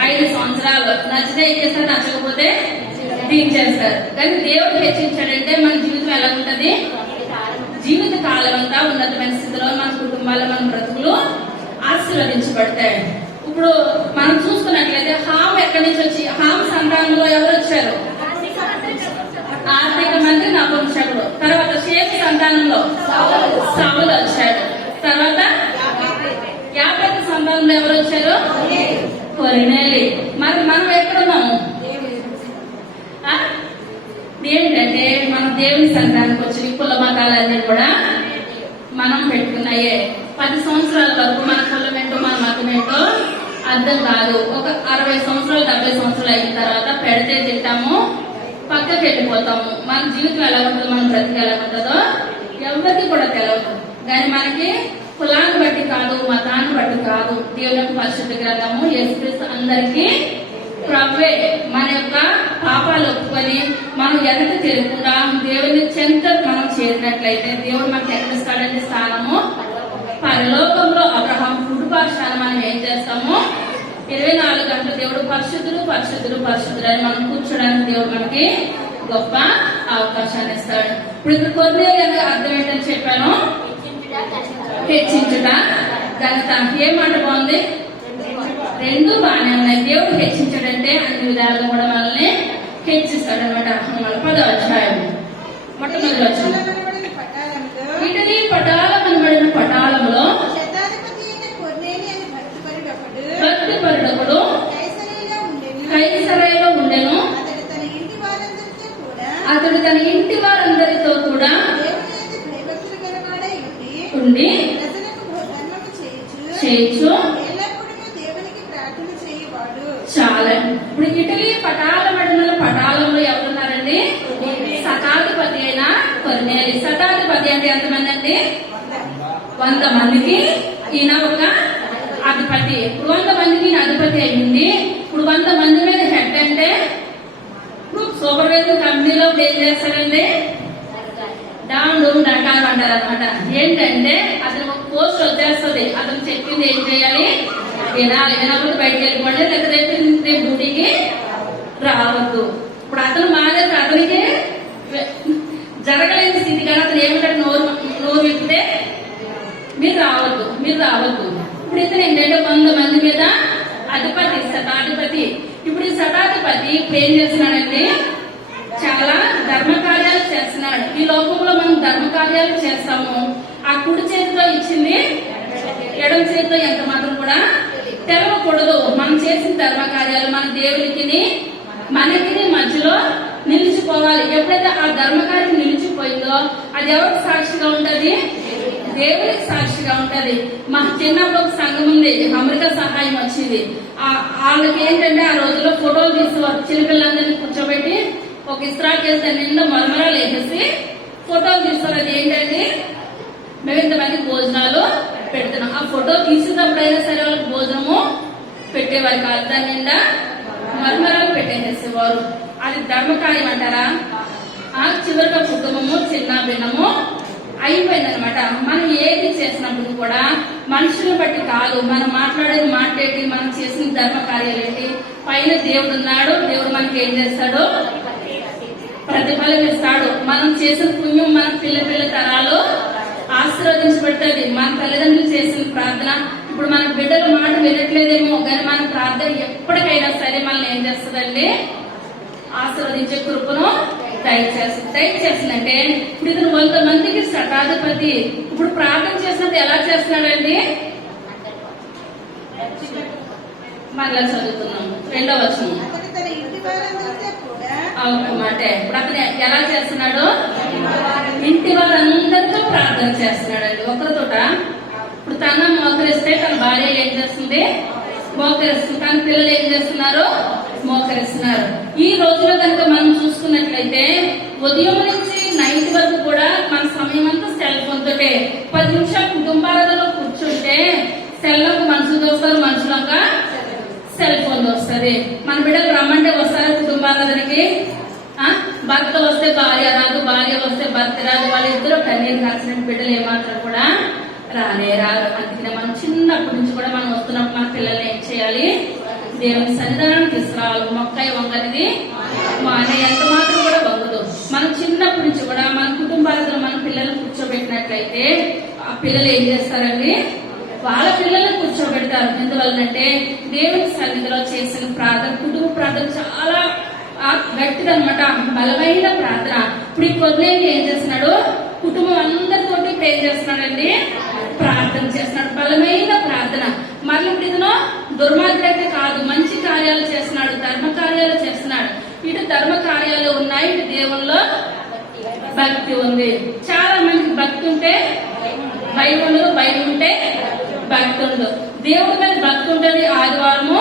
5 సంవత్సరాలు. నచ్చితే ఇచ్చేస్తారు, నచ్చకపోతే దించేస్తారు. కానీ దేవుడు హెచ్చించాడంటే మన జీవితం ఎలా ఉంటది? జీవిత కాలం అంతా ఉన్నతమైన స్థితిలో మన కుటుంబాలు, మన బ్రతుకులు ఆశీర్వదించబడతాయి. ఇప్పుడు మనం చూసుకున్నట్లయితే హాము ఎక్కడి నుంచి వచ్చి, హాము సంతానంలో ఎవరు వచ్చారు? ఆర్థిక మంత్రి నపుంసకుడు. తర్వాత షేము సంతానంలో సౌలు వచ్చాడు. తర్వాత యాపెతు సంతానంలో ఎవరు వచ్చారు? కొర్నేలి. మరి మనం ఎక్కడున్నాము? ఏంటంటే మనం దేవుని సంతానానికి వచ్చి కుల మతాలన్నీ కూడా మనం పెట్టుకున్నాయే. 10 సంవత్సరాల వరకు మన కులం ఏంటో మన మతం ఏంటో అర్థం కాదు. ఒక 60 సంవత్సరాలు 70 సంవత్సరాలు అయిన తర్వాత పెడితే తింటాము, పక్కకి వెళ్ళిపోతాము. మన జీవితం ఎలా ఉంటుందో, మన బ్రతికి ఎలా ఉంటుందో ఎవరికి కూడా తెలియదు. కానీ మనకి కులాన్ని బట్టి కాదు, మతాన్ని బట్టి కాదు, దేవుని పరిశుద్ధ గ్రంథము యేసుక్రీస్తు అందరికీ ప్రభువే. మన యొక్క పాపాలు ఒప్పుకొని మనం వెనక తిరగకుండా దేవుని చెంత మనం చేరినట్లయితే దేవుడు మనకి ఎక్కడిస్తాడంటే స్థానము పరలోకంలో. అబ్రహాం కుటుంబాశాన మనం ఏం చేస్తాము? 24 గంటలు దేవుడు పరిశుద్ధులు పరిశుద్ధులు పరిశుద్ధులు అని మనం కూర్చోడానికి దేవుడు మనకి గొప్ప అవకాశాన్ని ఇస్తాడు. ఇప్పుడు ఇక్కడ కొర్నేలి అనే అర్థం ఏంటని చెప్పాను? హెచ్చించుట, ఘనత. ఏ మాట బాగుంది? రెండు బాగానే ఉన్నాయి. దేవుడు హెచ్చించాడంటే అన్ని విధాలుగా కూడా మనల్ని హెచ్చిస్తాడు అనమాట. 10వ అధ్యాయం మొట్టమొదటి వచనం. ఇటలీ పటాలమనబడిన పటాలంలో భక్తిపరుడొకడు కైసరయలో ఉండెను. అతడు తన ఇంటి వారందరితో కూడా ఉండి చేయొచ్చు. చాలా. ఇప్పుడు ఇటలీ పటాలమడిన పటాలంలో ఎవరున్నారండి? శతాధిపతి అయిన కొర్నేలి. శతాధిపతి అంటే ఎంతమంది అండి? 100 మందికి ఈయన ఒక అధిపతి. 100 మందికి ఈయన అధిపతి అయింది. ఇప్పుడు 100 మంది మీద హెడ్ అంటే సూపర్వైజర్ కంపెనీలో ఏం చేస్తాడండి? డౌన్ డౌన్ రకాలు అంటారు అనమాట. ఏంటంటే అతను ఒక పోస్ట్ వచ్చేస్తుంది, అతను చెప్పింది ఏం చేయాలి? వినాలి. వినకపోతే బయటకు వెళ్ళిపోండి, లేదా రేపు డ్యూటీకి రావద్దు. ఇప్పుడు ఇప్పుడు అతను మానేసి అతనికి జరగలేని స్థితి కానీ అతను ఏమిటంటే నోరు విప్పితే మీరు రావద్దు. ఇప్పుడు ఇతను ఏంటంటే 100 మంది మీద అధిపతి, శతాధిపతి. ఇప్పుడు ఈ శతాధిపతి ఇప్పుడు ఏం చేస్తున్నాడంటే చాలా ధర్మకార్యాలు చేస్తున్నాడు. ఈ లోకంలో మనం ధర్మకార్యాలు చేస్తాము, ఆ కుడి చేతితో ఇచ్చింది ఎడమ చేతితో ఎంత మాత్రం కూడా తెలవకూడదు. మనం చేసిన ధర్మకార్యాలు మన దేవునికి మనకి మధ్యలో నిలిచిపోవాలి. ఎప్పుడైతే ఆ ధర్మకార్యం నిలిచిపోయిందో అది ఎవరికి సాక్షిగా ఉంటది? దేవునికి సాక్షిగా ఉంటది. మా చిన్నప్పుడు ఒక సంఘం ఉంది, అమెరికా సహాయం వచ్చింది. వాళ్ళకి ఏంటంటే ఆ రోజుల్లో ఫోటోలు తీసేవారు. చిన్నపిల్లలందరినీ కూర్చోబెట్టి ఒక ఇస్త్రాకేస్తే నిండా మరమరాలు వేసేసి ఫోటోలు తీస్తారు. అది ఏంటంటే మేము ఇంతమంది భోజనాలు పెడుతున్నాం. ఆ ఫోటో తీసినప్పుడైనా సరే వాళ్ళకి భోజనము పెట్టేవారు కాదు, దాని నిండా మరమరాలు పెట్టేసేసేవారు. అది ధర్మకార్యం అంటారా? ఆ చివరిగా కుటుంబము చిన్న భిన్నము అయిపోయిందనమాట. మనం ఏది చేసినప్పుడు కూడా మనుషులను బట్టి కాదు, మనం మాట్లాడేది మాట్లాడి మనం చేసిన ధర్మ కార్యాలు ఏంటి? పైన దేవుడు ఉన్నాడు, దేవుడు మనకి ఏం చేస్తాడు? ప్రతిఫలం ఇస్తాడు. మనం చేసిన పుణ్యం మన పిల్ల తరాలు ఆశీర్వదించబడుతుంది. మన తల్లిదండ్రులు చేసిన ప్రార్థన, ఇప్పుడు మన బిడ్డల మాట వినట్లేదేమో కానీ మన ప్రార్థన ఎప్పటికైనా సరే మనల్ని ఏం చేస్తుందండి? ఆశీర్వదించే కృపను దయచేస్తుందంటే ఇప్పుడు ఇతను 100 మందికి శతాధిపతి. ఇప్పుడు ప్రార్థన చేసినప్పుడు ఎలా చేస్తున్నాడండి? మరలా చదువుతున్నాము 2వ వచనం. మాట ఇప్పుడు అతను ఎలా చేస్తున్నాడు? ఇంటి వారందరితో ప్రార్థన చేస్తున్నాడండి ఒకరితోట. ఇప్పుడు తన మోకరిస్తే తన భార్య ఏం చేస్తుంది? మోకరిస్తుంది. తన పిల్లలు ఏం చేస్తున్నారు? మోకరిస్తున్నారు. ఈ రోజులో కనుక మనం చూసుకున్నట్లయితే ఉదయం నుంచి నైట్ వరకు కూడా మన సమయం అంతా సెల్ ఫోన్ తోటే. 10 నిమిషాలు కుటుంబాలలో కూర్చుంటే సెల్లకు మనుషులు వస్తారు, మనుషులంగా సెల్ ఫోన్ వస్తుంది. మన బిడ్డలు రమ్మంటే వస్తారా కుటుంబాలకి? భర్త వస్తే భార్య రాదు, భార్య వస్తే భర్త రాదు. వాళ్ళిద్దరూ కన్నీరు కాల్చిన బిడ్డలు ఏమాత్రం కూడా రానే రాదు. అందుకనే మనం చిన్నప్పటి నుంచి కూడా మనం వస్తున్నప్పుడు మన పిల్లల్ని ఏం చేయాలి? దేవుని సన్నిధానానికి తీసుకురావాలి. మొక్కై వంగనిది మానే ఎంత మాత్రం కూడా వంగదు. మనం చిన్నప్పటి నుంచి కూడా మన కుటుంబాలతో మన పిల్లల్ని కూర్చోబెట్టినట్లయితే ఆ పిల్లలు ఏం చేస్తారండి? వాళ్ళ పిల్లల్ని కూర్చోబెడతారు. ఎందువల్లంటే దేవుని సన్నిధిలో చేసిన ప్రార్థన, కుటుంబ ప్రార్థన చాలా గట్టిదనమాట, బలమైన ప్రార్థన. ఇప్పుడు ఈ కొద్దిలేని ఏం చేస్తున్నాడు? కుటుంబం అందరితో ఇప్పుడు ఏం చేస్తున్నాడండి? ప్రార్థన చేస్తున్నాడు, బలమైన ప్రార్థన. మళ్ళీ ఇప్పుడు ఇతను దుర్మార్గుడైతే కాదు, మంచి కార్యాలు చేస్తున్నాడు, ధర్మ కార్యాలు చేస్తున్నాడు. ఇటు ధర్మ కార్యాలు ఉన్నాయి, ఇటు దేవుల్లో భక్తి ఉంది. చాలా మందికి భక్తి ఉంటే భయం ఉండదు, భయం ఉంటే భక్తి ఉండదు. దేవుడి మీద భక్తి ఉంటుంది, ఆదివారము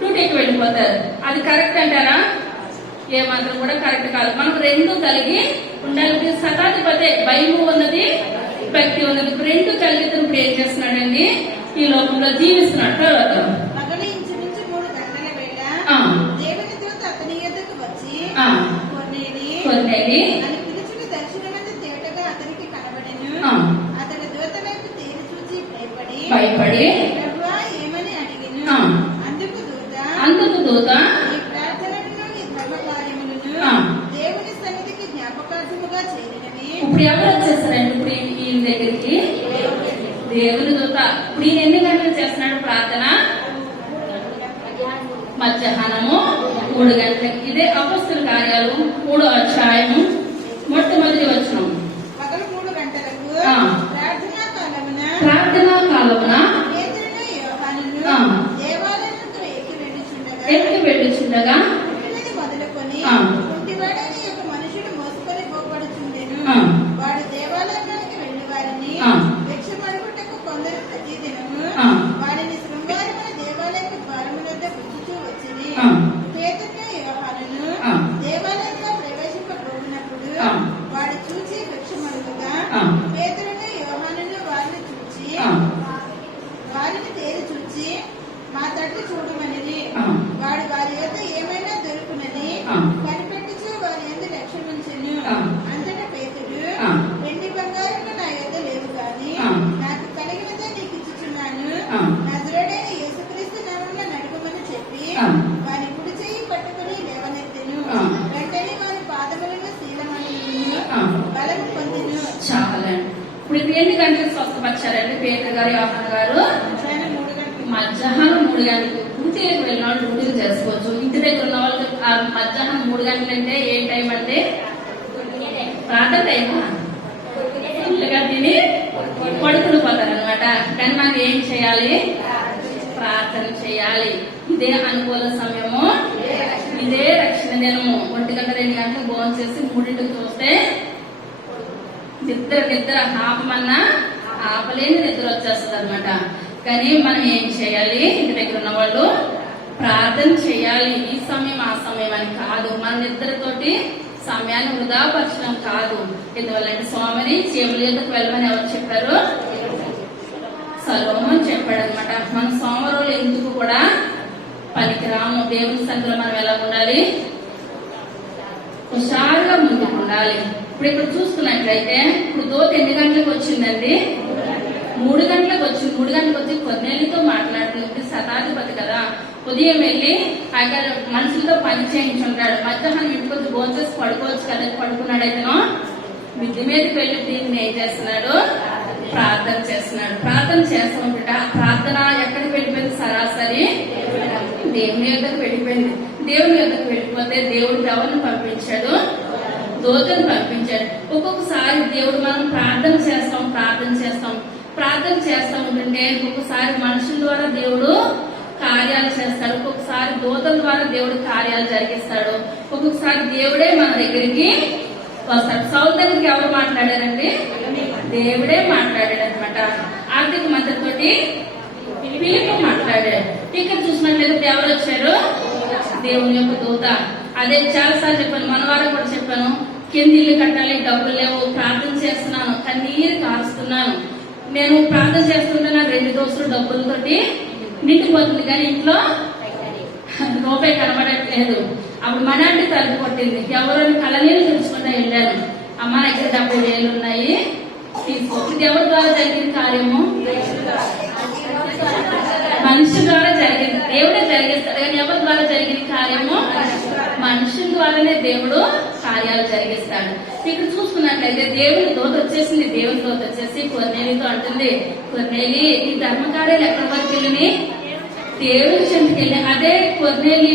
డ్యూటీకి వెళ్ళిపోతారు. అది కరెక్ట్ అంటారా? ఏమాత్రం కూడా కరెక్ట్ కాదు. మనకు 2 కలిగి ఉండాలి. శతాధిపతి భయము ఉన్నది, భక్తి ఉన్నది. 2 కలిగినప్పుడు ఏం చేస్తున్నాడండి? ఈ లోకంలో జీవిస్తున్నాడు. తర్వాత కొన్నేది భయపడి అందుకు దూత దేవుని సన్నిధికి జ్ఞాపకార్థముగా చేరినవి. ఇప్పుడు ఎవరు వచ్చేస్తారండి? ఇప్పుడు ఈయన దగ్గరికి దేవుని దూత. ఇప్పుడు ఈయన ఎన్ని గంటలు చేస్తున్నాడు ప్రార్థన? మధ్యాహ్నము 3 గంటలకి. ఇదే అపొస్తలుల కార్యాలు 3వ అధ్యాయము మొట్టమొదటి వచనం. పగలు 3 గంటలకు ప్రార్థనా కాలమున ఎక్కి వెళ్ళుచుండగా మొదలుకొని కుంటివాడని యొక్క మనుషుడు మోసుకొని పోబడుచుండెను. వాడు దేవాలయానికి వెళ్లి వారిని భిక్షమడుగుటకు కొందరు ప్రతిదినము వారిని శృంగారమైన దేవాలయపు ద్వారము వద్ద గుచ్చుచూ వచ్చింది. పేతురును యోహానును దేవాలయంలో ప్రవేశింపబోయినప్పుడు వాడు చూచి భిక్షమడుగుగా పేతురును యోహానును వారిని తేరి చూచి మా తట్టు చూడమని వాడు వారి యొద్ద ఏమైనా దొరుకునని కనిపెట్టుచు వారి యొద్ద లక్ష్యముంచెను. అంతటా పేతురు, వెండి బంగారము నా యొద్ద లేవు గాని నాకు కలిగినదే నీకు ఇచ్చుచున్నాను. నజరేయుడైన యేసుక్రీస్తు నామమున నడుమని చెప్పి వారి కుడి చెయ్యి పట్టుకుని లేవనెత్తెను. వచ్చారండి పేదర్ గారు, యోహాన్ గారు మధ్యాహ్నం 3 గంటలకు. మధ్యాహ్నం 3 గంటలకు. డ్యూటీలకు వెళ్ళిన వాళ్ళు డ్యూటీలు చేసుకోవచ్చు. ఇంటి దగ్గర ఉన్న వాళ్ళు మధ్యాహ్నం 3 గంటలు అంటే ఏ టైం అంటే ప్రాతः టైమా, ఫుల్గా తిని పడుకుని పోతారనమాట. కానీ మనం ఏం చేయాలి? ప్రార్థన చేయాలి. ఇదే అనుకూల సమయము, ఇదే రక్షణ దినము. 1 గంట 2 గంటలకు భోజనం చేసి 3ంటికి చూస్తే నిద్ర ఆపమన్నా ఆపలేని నిద్ర వచ్చేస్తుంది అనమాట. కానీ మనం ఏం చేయాలి? ఇంటి దగ్గర ఉన్న వాళ్ళు ప్రార్థన చేయాలి. ఈ సమయం ఆ సమయం అని కాదు, మన నిద్రతోటి సమయాన్ని వృధాపరచడం కాదు. ఎందువల్లంటే సోమరి చీమల యొద్దకు వెళ్ళమని ఎవరు చెప్పారు? సొలొమోను చెప్పాడు అనమాట. మన సోమరులు ఎందుకు కూడా పనికిరాము. దేవుని సంఖ్యలో మనం ఎలా ఉండాలి? హుషారుగా ముందుకు ఉండాలి. ఇప్పుడు ఇక్కడ చూసుకున్నట్లయితే ఇప్పుడు దోత ఎన్ని గంటలకు వచ్చిందండి? 3 గంటలకు వచ్చింది. 3 గంటలకు వచ్చి కొన్నేళ్ళతో మాట్లాడుతుంది. శతాధిపతి కదా, ఉదయం వెళ్ళి అక్కడ మనుషులతో పని చేయించుంటాడు. మధ్యాహ్నం ఇంటికి వచ్చి భోజనం చేసి పడుకోవచ్చు కదా. పడుకున్నాడు. అయితేనో మిద్ది మీదకి వెళ్ళి దీన్ని ఏం చేస్తున్నాడు? ప్రార్థన చేస్తున్నాడు. ప్రార్థన చేస్తూ ఉంటాడు. ప్రార్థన ఎక్కడికి వెళ్ళిపోయింది? సరాసరి దేవుని యొద్దకు వెళ్ళిపోయింది. దేవుని యొద్దకు వెళ్ళిపోతే దేవుడు ఎవరిని పంపించాడు? దూతను పంపించాడు. ఒక్కొక్కసారి దేవుడు మనం ప్రార్థన చేస్తాం ఉంటుంటే ఒక్కొక్కసారి మనుషుల ద్వారా దేవుడు కార్యాలు చేస్తాడు. ఒక్కొక్కసారి దూతల ద్వారా దేవుడు కార్యాలు జరిగిస్తాడు. ఒక్కొక్కసారి దేవుడే మన దగ్గరికి వస్తాడు. సౌలు దగ్గరికి ఎవరు మాట్లాడారండి? దేవుడే మాట్లాడాడు అనమాట. ఆర్థిక మంత్రితోటి ఫిలిప్పు మాట్లాడాడు. ఇక్కడ చూసినట్లయితే ఎవరు వచ్చారు? దేవుని యొక్క దూత. అదే చాలాసార్లు చెప్పాను, మన వారు కూడా చెప్పాను. కింద ఇల్లు కట్టాలి, డబ్బులు లేవు, ప్రార్థన చేస్తున్నాను, కన్నీరు కారుస్తున్నాను. నేను ప్రార్థన చేస్తుంటే నా 2 దోసులు డబ్బులతోటి నిండిపోతుంది, కానీ ఇంట్లో రూపాయి కనబడట్లేదు. అప్పుడు మన అంటే తలుపు కొట్టింది. ఎవరైనా కళ్ళనీళ్ళు తెలుసుకుంటా వెళ్ళాను. అమ్మ నా దగ్గర 70,000 ఉన్నాయి, తీసుకో. ఇది ఎవరి ద్వారా జరిగిన కార్యము? మనిషి ద్వారా జరిగింది. దేవుడే జరిగిస్తాడు, కానీ ఎవరి ద్వారా జరిగిన కార్యము? మనుషుల ద్వారానే దేవుడు కార్యాలు జరిగిస్తాడు. ఇక్కడ చూసుకున్నట్లయితే దేవుని దూత వచ్చేసింది. దేవుని దూత వచ్చేసి కొర్నేలితో అంటుంది, కొర్నేలి ఈ ధర్మ కార్యాలు ఎక్కడి వరకు వెళ్ళి? దేవుని చెందుకు వెళ్ళి. అదే కొర్నేలి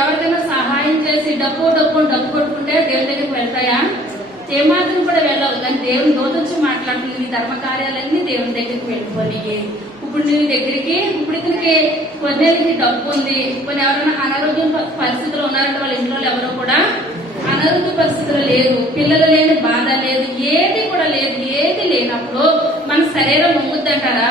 ఎవరికైనా సహాయం చేసి డబ్బు కొట్టుకుంటే దేవుని దగ్గరికి వెళ్తాయా? ఏమాత్రం కూడా వెళ్ళవు. కానీ దేవుని దూత వచ్చి మాట్లాడుతుంది, నీ ధర్మ కార్యాలన్నీ దేవుని దగ్గరికి వెళ్ళిపోయి. ఇప్పుడు నీ దగ్గరికి ఇప్పుడు ఇతనికి కొన్నేళ్ళకి డబ్బు ఉంది, కొన్ని ఎవరైనా అనారోగ్య పరిస్థితులు ఉన్నారంటే వాళ్ళ ఇంట్లో ఎవరో కూడా అనారోగ్య పరిస్థితులు లేదు, పిల్లలు లేని బాధ లేదు, ఏది కూడా లేదు. ఏది లేనప్పుడు మన శరీరం ఉంగుద్దంటారా?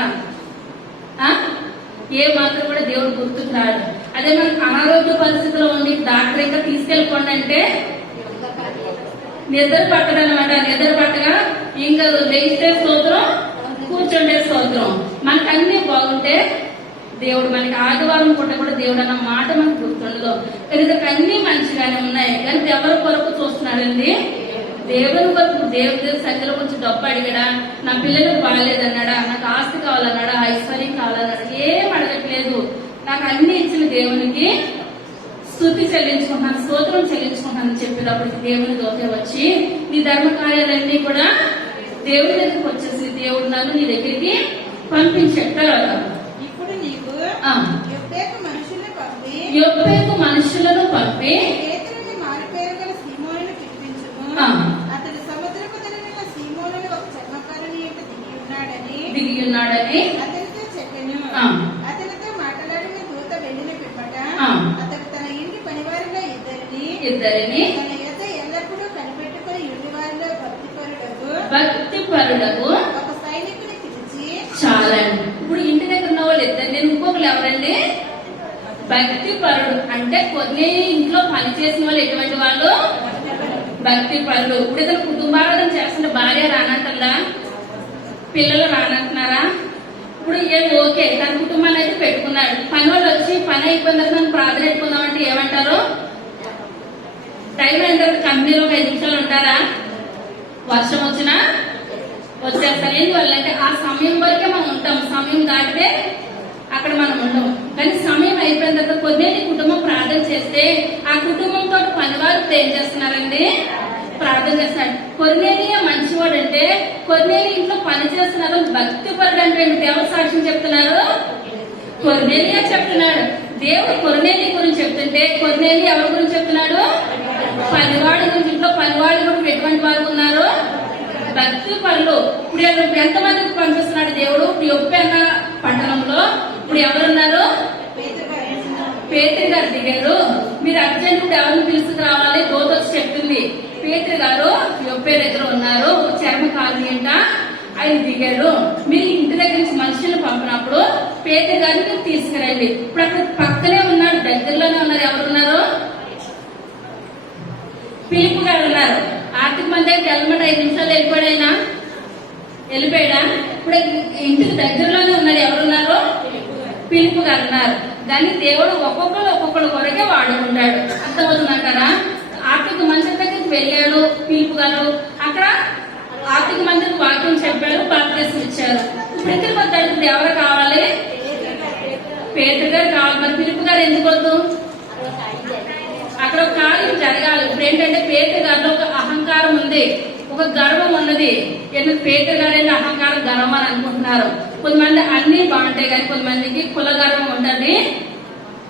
ఏ మాత్రం కూడా దేవుడు గుర్తుకు రాడు. అదే మనకు అనారోగ్య పరిస్థితిలో ఉంది, డాక్టర్ ఇంకా తీసుకెళ్ళిపోండి అంటే నిద్ర పట్టదు అనమాట. నిద్ర పట్టగా ఇంకా లెగిస్తే స్తోత్రం, కూర్చుంటే స్తోత్రం. మనకు అన్ని బాగుంటే దేవుడు మనకి ఆదివారం పూట కూడా దేవుడు అన్న మాట మనకు గుర్తుండదు. కనుక అన్ని మంచిగానే ఉన్నాయి, కానీ ఎవరి కొరకు చూస్తున్నాడండి? దేవుని కొరకు. దేవుడి సంఖ్యలో కొంచెం డబ్బు అడిగాడా? నా పిల్లలకు బాగాలేదన్నాడా? నాకు ఆస్తి కావాలన్నాడా? ఐశ్వర్యం కావాలన్నాడా? ఏం అడగట్లేదు. నాకు అన్ని ఇచ్చిన దేవునికి స్తుతి చెల్లించుకుంటాను, స్తోత్రం చెల్లించుకుంటానని చెప్పేటప్పటికి దేవుని దూత వచ్చి నీ ధర్మ కార్యాలన్నీ కూడా దేవుని దగ్గరికి వచ్చేసి దేవుడు నన్ను నీ దగ్గరికి పంపించాడు. ఇప్పుడు నీకు యొప్పేకు మనుషులను పంపి పేతురుని మారుపేరు గల సీమోనును పిలిపించుము. అతడు సముద్రపు ధరనున్న సీమోనును ఒక చర్మకారుని యొక్క దిగి ఉన్నాడని అతనితో చెప్పెను. అతనితో మాట్లాడిన దూత వెళ్ళిన పిమ్మట అతడు తన ఇంటి పనివారిలో ఇద్దరిని తన యొద్ద ఎల్లప్పుడూ కనిపెట్టుకుని ఇంటి వారిలో భక్తిపరుడకు ఒక సైనికుని పిలిచి చాలండి. ఇప్పుడు ఇంటి దగ్గర ఉన్న వాళ్ళు ఇద్దరు, నేను ఇంకొకరు ఎవరండి? భక్తిపరుడు అంటే కొన్ని ఇంట్లో పని చేసిన వాళ్ళు ఎటువంటి వాళ్ళు? భక్తిపరుడు. ఇప్పుడు ఇతను కుటుంబాలను చేస్తున్న భార్య రానంటుందా? పిల్లలు రానంటున్నారా? ఇప్పుడు ఏం ఓకే, తన కుటుంబాన్ని అయితే పెట్టుకున్నాడు. పని వాళ్ళు వచ్చి పని అయిపోయిన తర్వాత ప్రార్థన పెట్టుకుందామంటే ఏమంటారు? టైం అయిన తర్వాత కంపెనీలో 5 నిమిషాలు ఉంటారా? వర్షం వచ్చినా వచ్చేస్తారు. ఎందువల్లంటే ఆ సమయం వరకే మనం ఉంటాం. సమయం దాటితే అక్కడ మనం ఉండము. కానీ సమయం అయిపోయిన తర్వాత కొన్నేటి కుటుంబం ప్రార్థన చేస్తే ఆ కుటుంబంతో పనివారు ఏం చేస్తున్నారండి? ప్రార్థన చేస్తున్నారు. కొర్నేలియ మంచివాడు అంటే కొర్నేలి ఇంట్లో పని చేస్తున్నారు భక్తి పరుడు అంటే దేవుడు సాక్ష్యం చెప్తున్నారు. కొర్నేలియా చెప్తున్నాడు. దేవుడు కొర్నేలి గురించి చెప్తుంటే కొర్నేలి ఎవరి గురించి చెప్తున్నాడు? పనివాడి గురించి. ఇంట్లో పనివాడి గురించి ఎటువంటి వారు ఉన్నారు? భక్తి పరులు. ఇప్పుడు ఎంతమందికి పంపిస్తున్నాడు దేవుడు? ఇప్పుడు యొప్పేన్న పట్టణంలో ఇప్పుడు ఎవరున్నారు? పేతురు గారు దిగారు. మీరు అర్జెంట్ ఇప్పుడు ఎవరిని పిలుచుకురావాలి? దూత వచ్చి చెప్తుంది. పేతురు గారు యొప్పే దగ్గర ఉన్నారు, చర్మ కాలనీ అంట, ఆయన దిగారు. మీరు ఇంటి దగ్గర నుంచి మనుషులను పంపినప్పుడు పేతురు గారిని మీరు తీసుకురండి. ఇప్పుడు అక్కడ పక్కనే ఉన్నాడు, దగ్గరలోనే ఉన్నారు. ఎవరున్నారు? పిలుపు గారు ఉన్నారు. ఆర్థిక మంది అయితే వెళ్ళమంటే 5 నిమిషాలు వెళ్ళిపోయాడైనా వెళ్ళిపోయాడా? ఇప్పుడు ఇంటికి దగ్గరలోనే ఉన్నారు. ఎవరున్నారు? పిలుపు గారు ఉన్నారు. దాన్ని దేవుడు ఒక్కొక్కరు కొరకే వాడుకుంటాడు. అర్థమవుతుందంటారా? ఆర్థిక మంత్రి దగ్గరికి వెళ్ళాడు పిలుపు గారు. అక్కడ ఆర్థిక మంత్రికి వాక్యం చెప్పాడు, బాప్తిసం ఇచ్చారు. ఇప్పుడు ఇద్దరు పోతాడు. ఇప్పుడు ఎవరు కావాలి? పేతురు గారు కావాలి. మరి పిలుపు గారు ఎందుకు వద్దు? అక్కడ ఒక కార్యం జరగాలి. ఇప్పుడు ఏంటంటే పేతురు గారిలో ఒక అహంకారం ఉంది, ఒక గర్వం ఉన్నది. ఎందుకు పేతురు గారైనా అహంకారం గర్వం అని అనుకుంటున్నారు. కొంతమంది అన్ని బాగుంటాయి కానీ కొంతమందికి కుల గర్వం ఉంటుంది.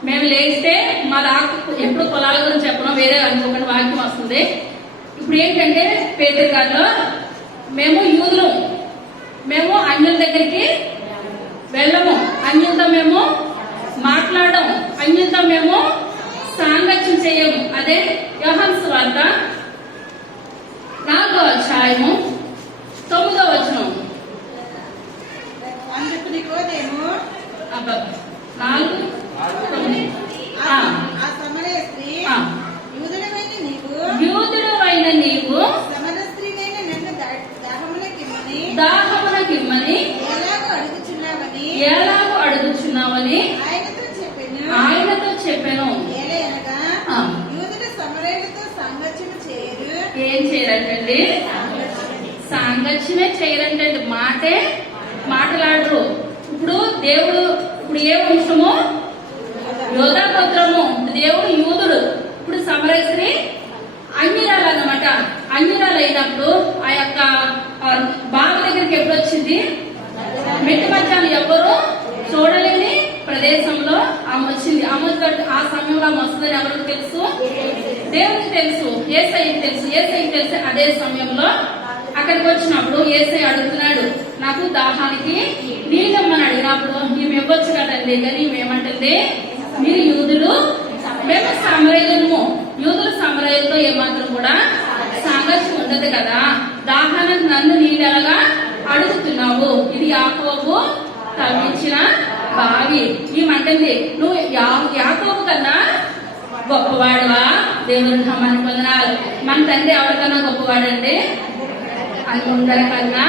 మేము లేస్తే మా దాకా ఎప్పుడు కులాల గురించి చెప్పడం వేరే అనుకోకుండా వాక్యం వస్తుంది. ఇప్పుడు ఏంటంటే పేతురు గారిలో మేము యూదులు, మేము అన్యుల దగ్గరికి వెళ్ళము, అన్యులతో మేము మాట్లాడడం, అన్యులతో మేము సాంగత్యం చేయము. అదే యోహాను సువార్త 4వ అధ్యాయము 9వ వచనం. అందుకు నికోదేము 4:9 ఆ సమరయ స్త్రీ, యూదుడవైన నీవు సమర స్త్రీనైన నన్ను దాహమునకిమ్మని ఎలాగో అడుగుచున్నావని ఆయనతో చెప్పెను. యూదుల సమరయులతో సాంగత్యము చేయరు. ఏం చేయరంటండి? సాంగత్యమే చేయరంటండి. మాటలాడరు. ఇప్పుడు దేవుడు ఇప్పుడు ఏ వంశము? యోధా గోత్రము. దేవుడు యూదుడు. ఇప్పుడు సమరయ స్త్రీ అన్యురాలు అన్నమాట. అన్యురాలు అయినప్పుడు ఆ యొక్క బావి దగ్గరికి ఎప్పుడు వచ్చింది? మిట్ట మధ్యాహ్నం ఎవరు చూడలేని ప్రదేశంలో ఆమె వచ్చింది. ఆ సమయంలో ఆమె వస్తుందని ఎవరికి తెలుసు? దేవుడికి తెలుసు, యేసయ్యకి తెలుసు. యేసయ్యకి తెలిసి అదే సమయంలో అక్కడికి వచ్చినప్పుడు యేసయ్య అడుగుతున్నాడు, నాకు దాహానికి నీళ్ళమ్మని అడిగినప్పుడు ఈమె ఇవ్వచ్చు కదండి. కానీ ఏమంటుంది? మీరు యూదులు, మేము సమరయులము. యూదులు సమరయులతో ఏమాత్రం కూడా సాంగత్యం ఉండదు కదా. దాహానికి నన్ను నీళ్ళగా అడుగుతున్నావు. ఇది యాకోబు తవ్వించిన బావి. ఏమంటుంది? నువ్వు యాకోబు కన్నా గొప్పవాడువా? దేవుని నామానికి వందనాలు. మన తండ్రి ఎవరికన్నా గొప్పవాడండి? అందరికన్నా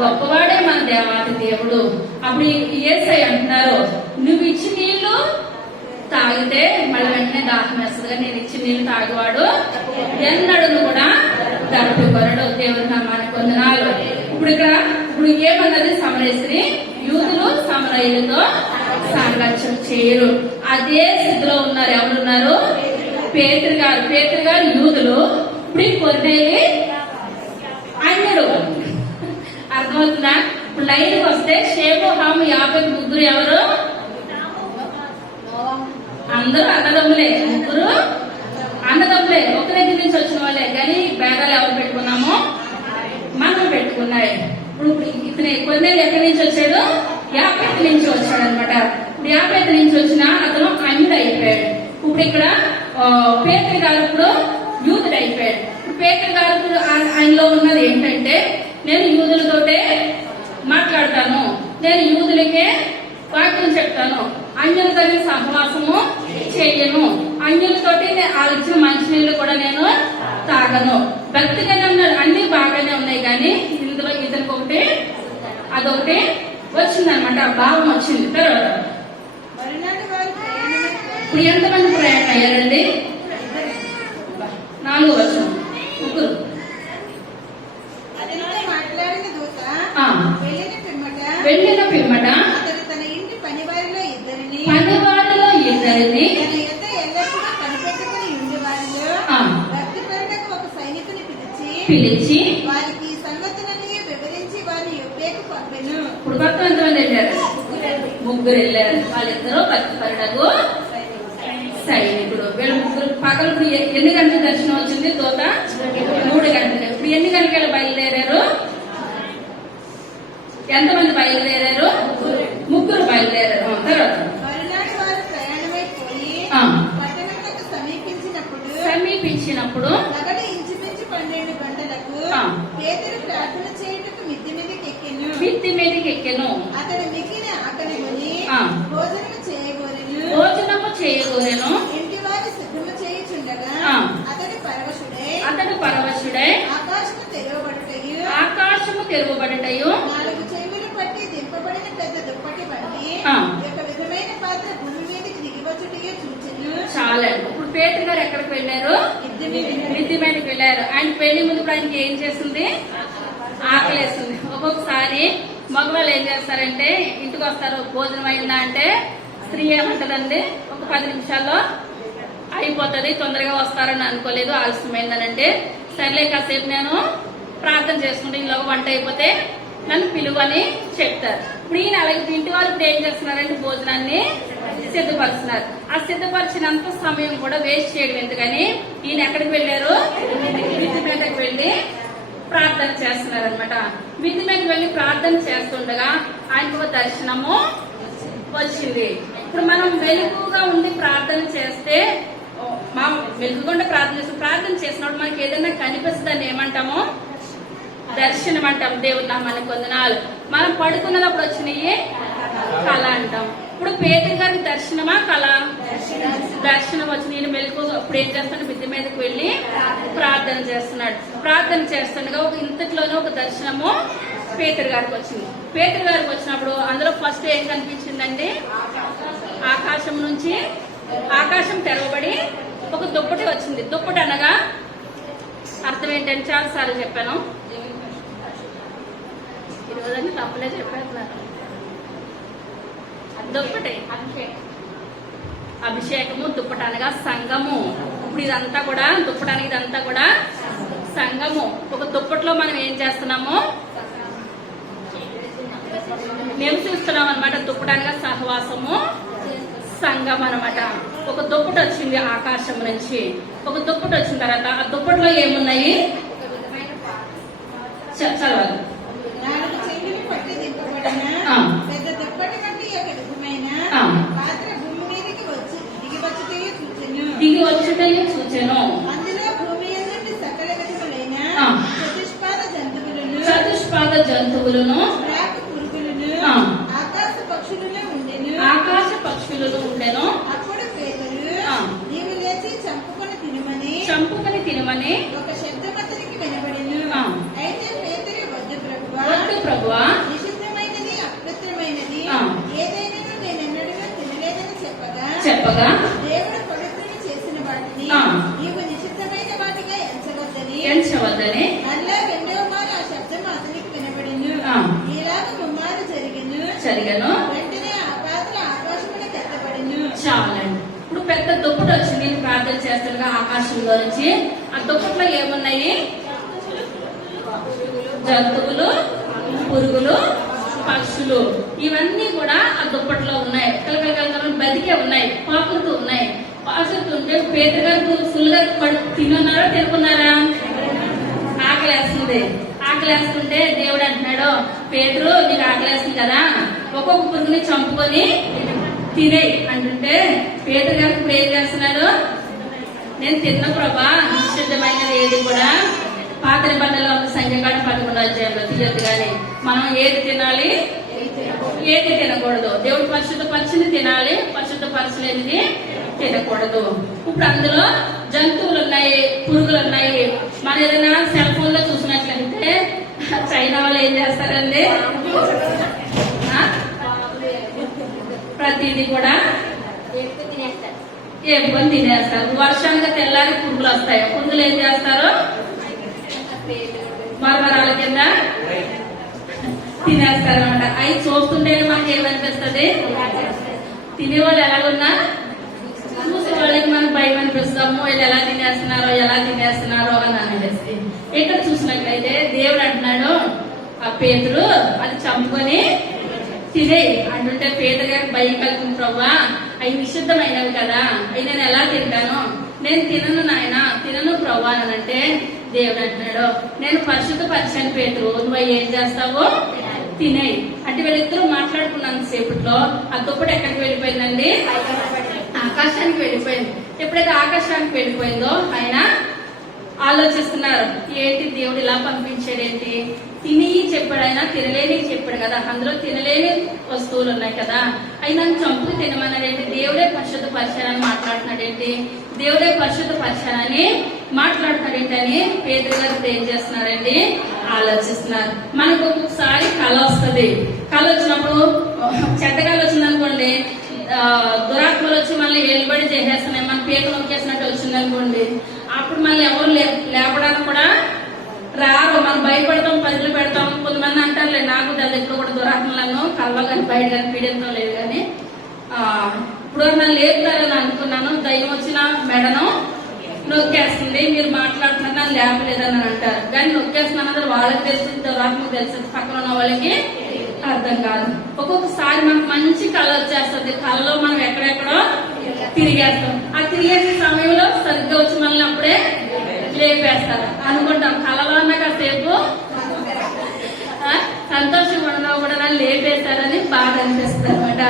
గొప్పవాడే మన దేవాతి దేవుడు. అప్పుడు యేసయ్య అంటున్నారు, నువ్వు ఇచ్చిన నీళ్లు తాగితే మళ్ళీ వెంటనే దాహం వేస్తుంది. నేను ఇచ్చిన నీళ్లు తాగేవాడు ఎన్నడూ కూడా దప్పికొనడు. దేవుని నామానికి వందనాలు. ఇప్పుడు ఏమన్నది? సమరయ స్త్రీ, యూదులు సమరయులతో సాంగత్యం చేయరు. అదే స్థితిలో ఉన్నారు. ఎవరున్నారు? పేతురు గారు యూదులు. ఇప్పుడు కొర్నేలి అన్యుడు. అర్థమవుతుందా? ఇప్పుడు లైన్కి వస్తే షేము, హాము, యాపెతు ముగ్గురు ఎవరు? అందరూ అన్నదమ్ములే. ముగ్గురు అన్నదమ్ములే, ఒక దగ్గర నుంచి వచ్చిన వాళ్ళే. కానీ భేదాలు ఎవరు పెట్టుకున్నామో మనం పెట్టుకున్నాయి. ఇప్పుడు ఇతని కొన్నేళ్ళు ఎక్కడి నుంచి వచ్చాడు? యాపెతు నుంచి వచ్చాడు అనమాట. ఇప్పుడు యాపెతు నుంచి వచ్చిన అతను అన్యుడు అయిపోయాడు. ఇప్పుడు ఇక్కడ పేతురు గారు ఇప్పుడు యూదుడు అయిపోయాడు. పేతురు గారు ఆయనలో ఉన్నది ఏంటంటే, నేను యూదులతోటే మాట్లాడతాను, నేను యూదులకే వాక్యం చెప్తాను, అన్యులతో సహవాసము చెయ్యను, అన్యులతోటి వాళ్ళు ఇచ్చిన మంచినీళ్ళు కూడా నేను తాగను. భక్తిగానే ఉన్నారు, అన్ని బాగానే ఉన్నాయి. కానీ ఇందులో ఇతనికి ఒకటి అదొకటి వచ్చిందనమాట, భావం వచ్చింది. తర్వాత ఇప్పుడు ఎంతమంది ప్రయాణం అయ్యారండి? 4వ వచనం. ముగ్గురు. వెళ్ళిన పిమ్మట తన ఇంటి పనివారిలో ఇద్దరిని ఎల్లప్పుడూ కనిపెట్టుకుని ఉండి వారిలో భక్తిపరులకు ఒక సైనికుని పిలిచి పిలిచి వారికి ఈ సంగతులన్నీ వివరించి వారి యొప్పేకు పంపెను. ఇప్పుడు మొత్తం ఎంతమంది వెళ్ళారు? ముగ్గురు వెళ్ళారు. వాళ్ళిద్దరూ భక్తిపరుడకు సైనికుడు. వీళ్ళు ముగ్గురు పగలు ఎన్ని గంటల దర్శనం వచ్చింది? తోట 3 గంటలు. ఇప్పుడు ఎన్ని గంటలకు బయలుదేరారు? ఎంతమంది బయలుదేరారు? ముగ్గురు బయలుదేరారు. తర్వాత మరునాడు వారు ప్రయాణమైపోయి పట్టణమునకు సమీపించినప్పుడు పగలు ఇంచుమించు 12 గంటలకు పేతురు ప్రార్థన చేయుటకు మిద్ది మీదకి ఎక్కెను. అతడు మిగిలిన ఆకలి కొని భోజనము చేయగోరెను. ఇంటి వారి సిద్ధము చేయుచుండగా అతడు పరవశుడై ఆకాశము తెరవబడుటయు 4 చెవులు పట్టి దింపబడిన పెద్ద దుప్పటి వంటి ఒక విధమైన పాత్ర భూమి మీదకి దిగివచ్చుటయు చూచెను. చాలా. ఇప్పుడు పేతురు గారు ఎక్కడికి వెళ్ళారు? మిద్ది మీదకి వెళ్ళారు. ఆయన పెళ్లి ముందు ఆయనకి ఏం చేస్తుంది? ఆకలేస్తుంది. ఒక్కొక్కసారి మగవాళ్ళు ఏం చేస్తారంటే ఇంటికి వస్తారు, భోజనం అయిందా అంటే స్త్రీ ఏమంటదండి, ఒక 10 నిమిషాల్లో అయిపోతుంది, తొందరగా వస్తారని అనుకోలేదు, ఆలస్యమైందనంటే సర్లే కాసేపు నేను ప్రార్థన చేసుకుంటే ఈలోగా వంట అయిపోతే నన్ను పిలువని చెప్తారు. ఇప్పుడు ఈయన అలాగే ఇంటి వాళ్ళు ఇప్పుడు ఏం చేస్తున్నారంటే భోజనాన్ని సిద్ధపరుస్తున్నారు. ఆ సిద్ధపరిచినంత సమయం కూడా వేస్ట్ చేయడం ఎందుకని ఈయన ఎక్కడికి వెళ్ళారు? మిద్ది మీదకి వెళ్ళి ప్రార్థన చేస్తున్నారు అనమాట. మిద్ది మీదకి వెళ్ళి ప్రార్థన చేస్తుండగా ఆయనకు ఒక దర్శనము వచ్చింది. ఇప్పుడు మనం మెలుగుగా ఉండి ప్రార్థన చేస్తే మెలుగుకుండా ప్రార్థన చేసినప్పుడు మనకి ఏదైనా కనిపిస్తుందని ఏమంటాము? దర్శనం అంటాం. దేవుడు నామానికి వందనాలు. మనం పడుకున్నప్పుడు వచ్చినాయి కళ అంటాం. ఇప్పుడు పేతురు గారికి దర్శనమా కళ? దర్శనం వచ్చి నేను మెలుగు ఇప్పుడు ఏం చేస్తాను? మిద్ది మీదకి వెళ్ళి ప్రార్థన చేస్తున్నాడు. ప్రార్థన చేస్తుండగా ఒక ఇంతట్లోనే ఒక దర్శనము పేతురు గారికి వచ్చింది. పేతురు గారికి వచ్చినప్పుడు అందులో ఫస్ట్ ఏం కనిపించిందండి? ఆకాశం నుంచి ఆకాశం తెరవబడి ఒక దుప్పటి వచ్చింది. దుప్పటి అనగా అర్థం ఏంటంటే చాలా సార్లు చెప్పాను, ఈరోజు తప్పులే చెప్పేస్తున్నారు. దుప్పటి అభిషేకము, దుప్పటి అనగా సంఘము. ఇప్పుడు ఇదంతా కూడా దుప్పటానికి ఇదంతా కూడా సంఘము. ఒక దుప్పట్లో మనం ఏం చేస్తున్నాము? నివసిస్తున్నాం అనమాట. దుప్పటనగా సహవాసము, సంఘం అనమాట. ఒక దుప్పటి వచ్చింది ఆకాశం నుంచి. ఒక దుప్పటి వచ్చిన తర్వాత ఆ దుప్పటిలో ఏమున్నాయి? చదవాలి. 4 చెవులు పట్టి దింపబడిన పెద్ద దుప్పటి వంటి ఒక విధమైన పాత్ర భూమి మీదకి దిగి వచ్చుటయు చూచెను. అందులో భూమి యందు సకల విధములైన చతుష్పాద జంతువులను ఆకాశ పక్షులను ఉండెను. అప్పుడు పేతురు నీవు లేచి చంపుకొని తినమని ఒక శబ్దం అతనికి వినబడెను. అయితే పేతురు వద్దు ప్రభువా, నిషిద్ధమైనది అపవిత్రమైనది ఏదైనా నేనెన్నడూ తినలేదని చెప్పగా దేవుడు పవిత్రులు చేసిన వాటిని నీవు నిషిద్ధమైన వాటిగా ఎంచవద్దని మళ్ళా 2వ మారు ఆ శబ్దం అతనికి వినబడెను. ఇలాగ 3 మార్లు జరిగెను. వెంటనే ఆ పాత్ర ఆకాశమునకు ఎత్తబడెను. చాలండి. ఇప్పుడు పెద్ద దుప్పటి వచ్చింది. నేను ప్రార్థన చేస్తుండగా ఆకాశంలో నుంచి ఆ దుప్పట్లో ఏమున్నాయి? జంతువులు, పురుగులు, పక్షులు, ఇవన్నీ కూడా ఆ దుప్పట్లో ఉన్నాయి. కలకల బతికే ఉన్నాయి, పాకుతూ ఉన్నాయి. పాకుతుంటే పేతురు గారు ఫుల్ గా తిన్నారా తినుకున్నారా? ఆకలేస్తుంది. ఆకలేస్తుంటే దేవుడు అంటున్నాడు, పేతురు నీకు ఆకలేస్తుంది కదా, ఒక్కొక్క పురుగుని చంపుకొని తినే అంటుంటే పేతురు గారు ఇప్పుడు ఏం చేస్తున్నాడు? నేను తిన్న ప్రభా, నిశ్చితమైనది ఏది కూడా పాత నిబంధనలో ఉన్న సంఖ్యకాడ 11వ అధ్యాయంలో తీయద్దు. కానీ మనం ఏది తినాలి, ఏది తినకూడదు? దేవుడు పరిశుద్ధపరిచింది తినాలి, పరిశుద్ధపరచలేనిది తినకూడదు. ఇప్పుడు అందులో జంతువులు ఉన్నాయి, పురుగులు ఉన్నాయి. మన ఏదైనా సెల్ ఫోన్ లో చూసినట్లయితే చైనా వాళ్ళు ఏం చేస్తారండి? ప్రతిదీ కూడా ఏపుకొని తినేస్తారు. వర్షానికి తెల్లారి పురుగులు వస్తాయి. పురుగులు ఏం చేస్తారు? మరమరాల కింద తినేస్తారు అనమాట. అవి చూస్తుంటేనే మనకి ఏమనిపిస్తుంది? తినేవాళ్ళు ఎలాగున్నా చూసే వాళ్ళకి మనకు భయం అనిపిస్తాము, వీళ్ళు ఎలా తినేస్తున్నారో అని అనేసి. ఇక్కడ చూసినట్లయితే దేవుడు అంటున్నాడు ఆ పేతురు అది చంపుకొని తినే అంటుంటే పేదరు గారికి భయం కలుగుతుంది, ప్రవ్వా అవి విశుద్ధమైనవి కదా, అవి నేను ఎలా తింటాను, నేను తినను నాయన, తినను ప్రవ్వా అని అంటే దేవుడు అంటున్నాడు నేను పరిశుద్ధపరిచాను పేతురు, నువ్వు ఏం చేస్తావో తినేయి అంటే వీళ్ళిద్దరూ మాట్లాడుకున్నంత సేపట్లో ఆ దుప్పటి ఎక్కడికి వెళ్ళిపోయిందండి, ఆకాశానికి వెళ్ళిపోయింది. ఎప్పుడైతే ఆకాశానికి వెళ్ళిపోయిందో ఆయన ఆలోచిస్తున్నారు, ఏంటి దేవుడు ఇలా పంపించాడు, ఏంటి తిని చెప్పాడు, ఆయన తినలేని చెప్పాడు కదా, అందులో తినలేని వస్తువులు ఉన్నాయి కదా, అయినా చంపు తినమన్నాడు ఏంటి, దేవుడే పరిశుద్ధపరిచానని మాట్లాడుతున్నాడు ఏంటి, దేవుడే పరిశుద్ధపరిచానని మాట్లాడుతున్నాడు ఏంటి అని పేదరు గారు ఏం చేస్తున్నారండి, ఆలోచిస్తున్నారు. మనకు ఒక్కొక్కసారి కళ వస్తుంది, కళ వచ్చినప్పుడు చెడ్డగాలు వచ్చిందనుకోండి, దురాత్మలు వచ్చి మళ్ళీ ఏలుబడి చేసేస్తున్నాయి, మన పీక నొక్కేసినట్టు వచ్చిందనుకోండి, అప్పుడు మళ్ళీ ఎవరు లేపడానికి కూడా రారు, మనం భయపడతాం, పదులు పెడతాం. కొంతమంది అంటారులే, నాకు దాని ఎప్పుడు కూడా దురాత్మలను కలవ కానీ బయట కానీ పీడించడం లేదు కానీ ఇప్పుడు నన్ను లేపుతారని అనుకున్నాను, దయ్యం వచ్చిన మెడను నొక్కేస్తుంది, మీరు మాట్లాడుతున్నారు నన్ను లేపలేదని అంటారు, కానీ నొక్కేస్తున్నాను వాళ్ళకి తెలుస్తుంది, దురాత్మకు తెలుస్తుంది, పక్కన ఉన్న వాళ్ళకి అర్థం కాదు. ఒక్కొక్కసారి మనకు మంచి కళ వచ్చేస్తుంది, కళలో మనం ఎక్కడెక్కడో తిరిగేస్తాం, ఆ తిరిగేసే సమయంలో సరిగ్గా వచ్చి మనల్ని అప్పుడే లేపేస్తారు అనుకుంటాం, కళలో ఉన్న కాసేపు సంతోషం ఉండడం కూడా నన్ను లేపేస్తారని బాగా అనిపిస్తుంది అనమాట.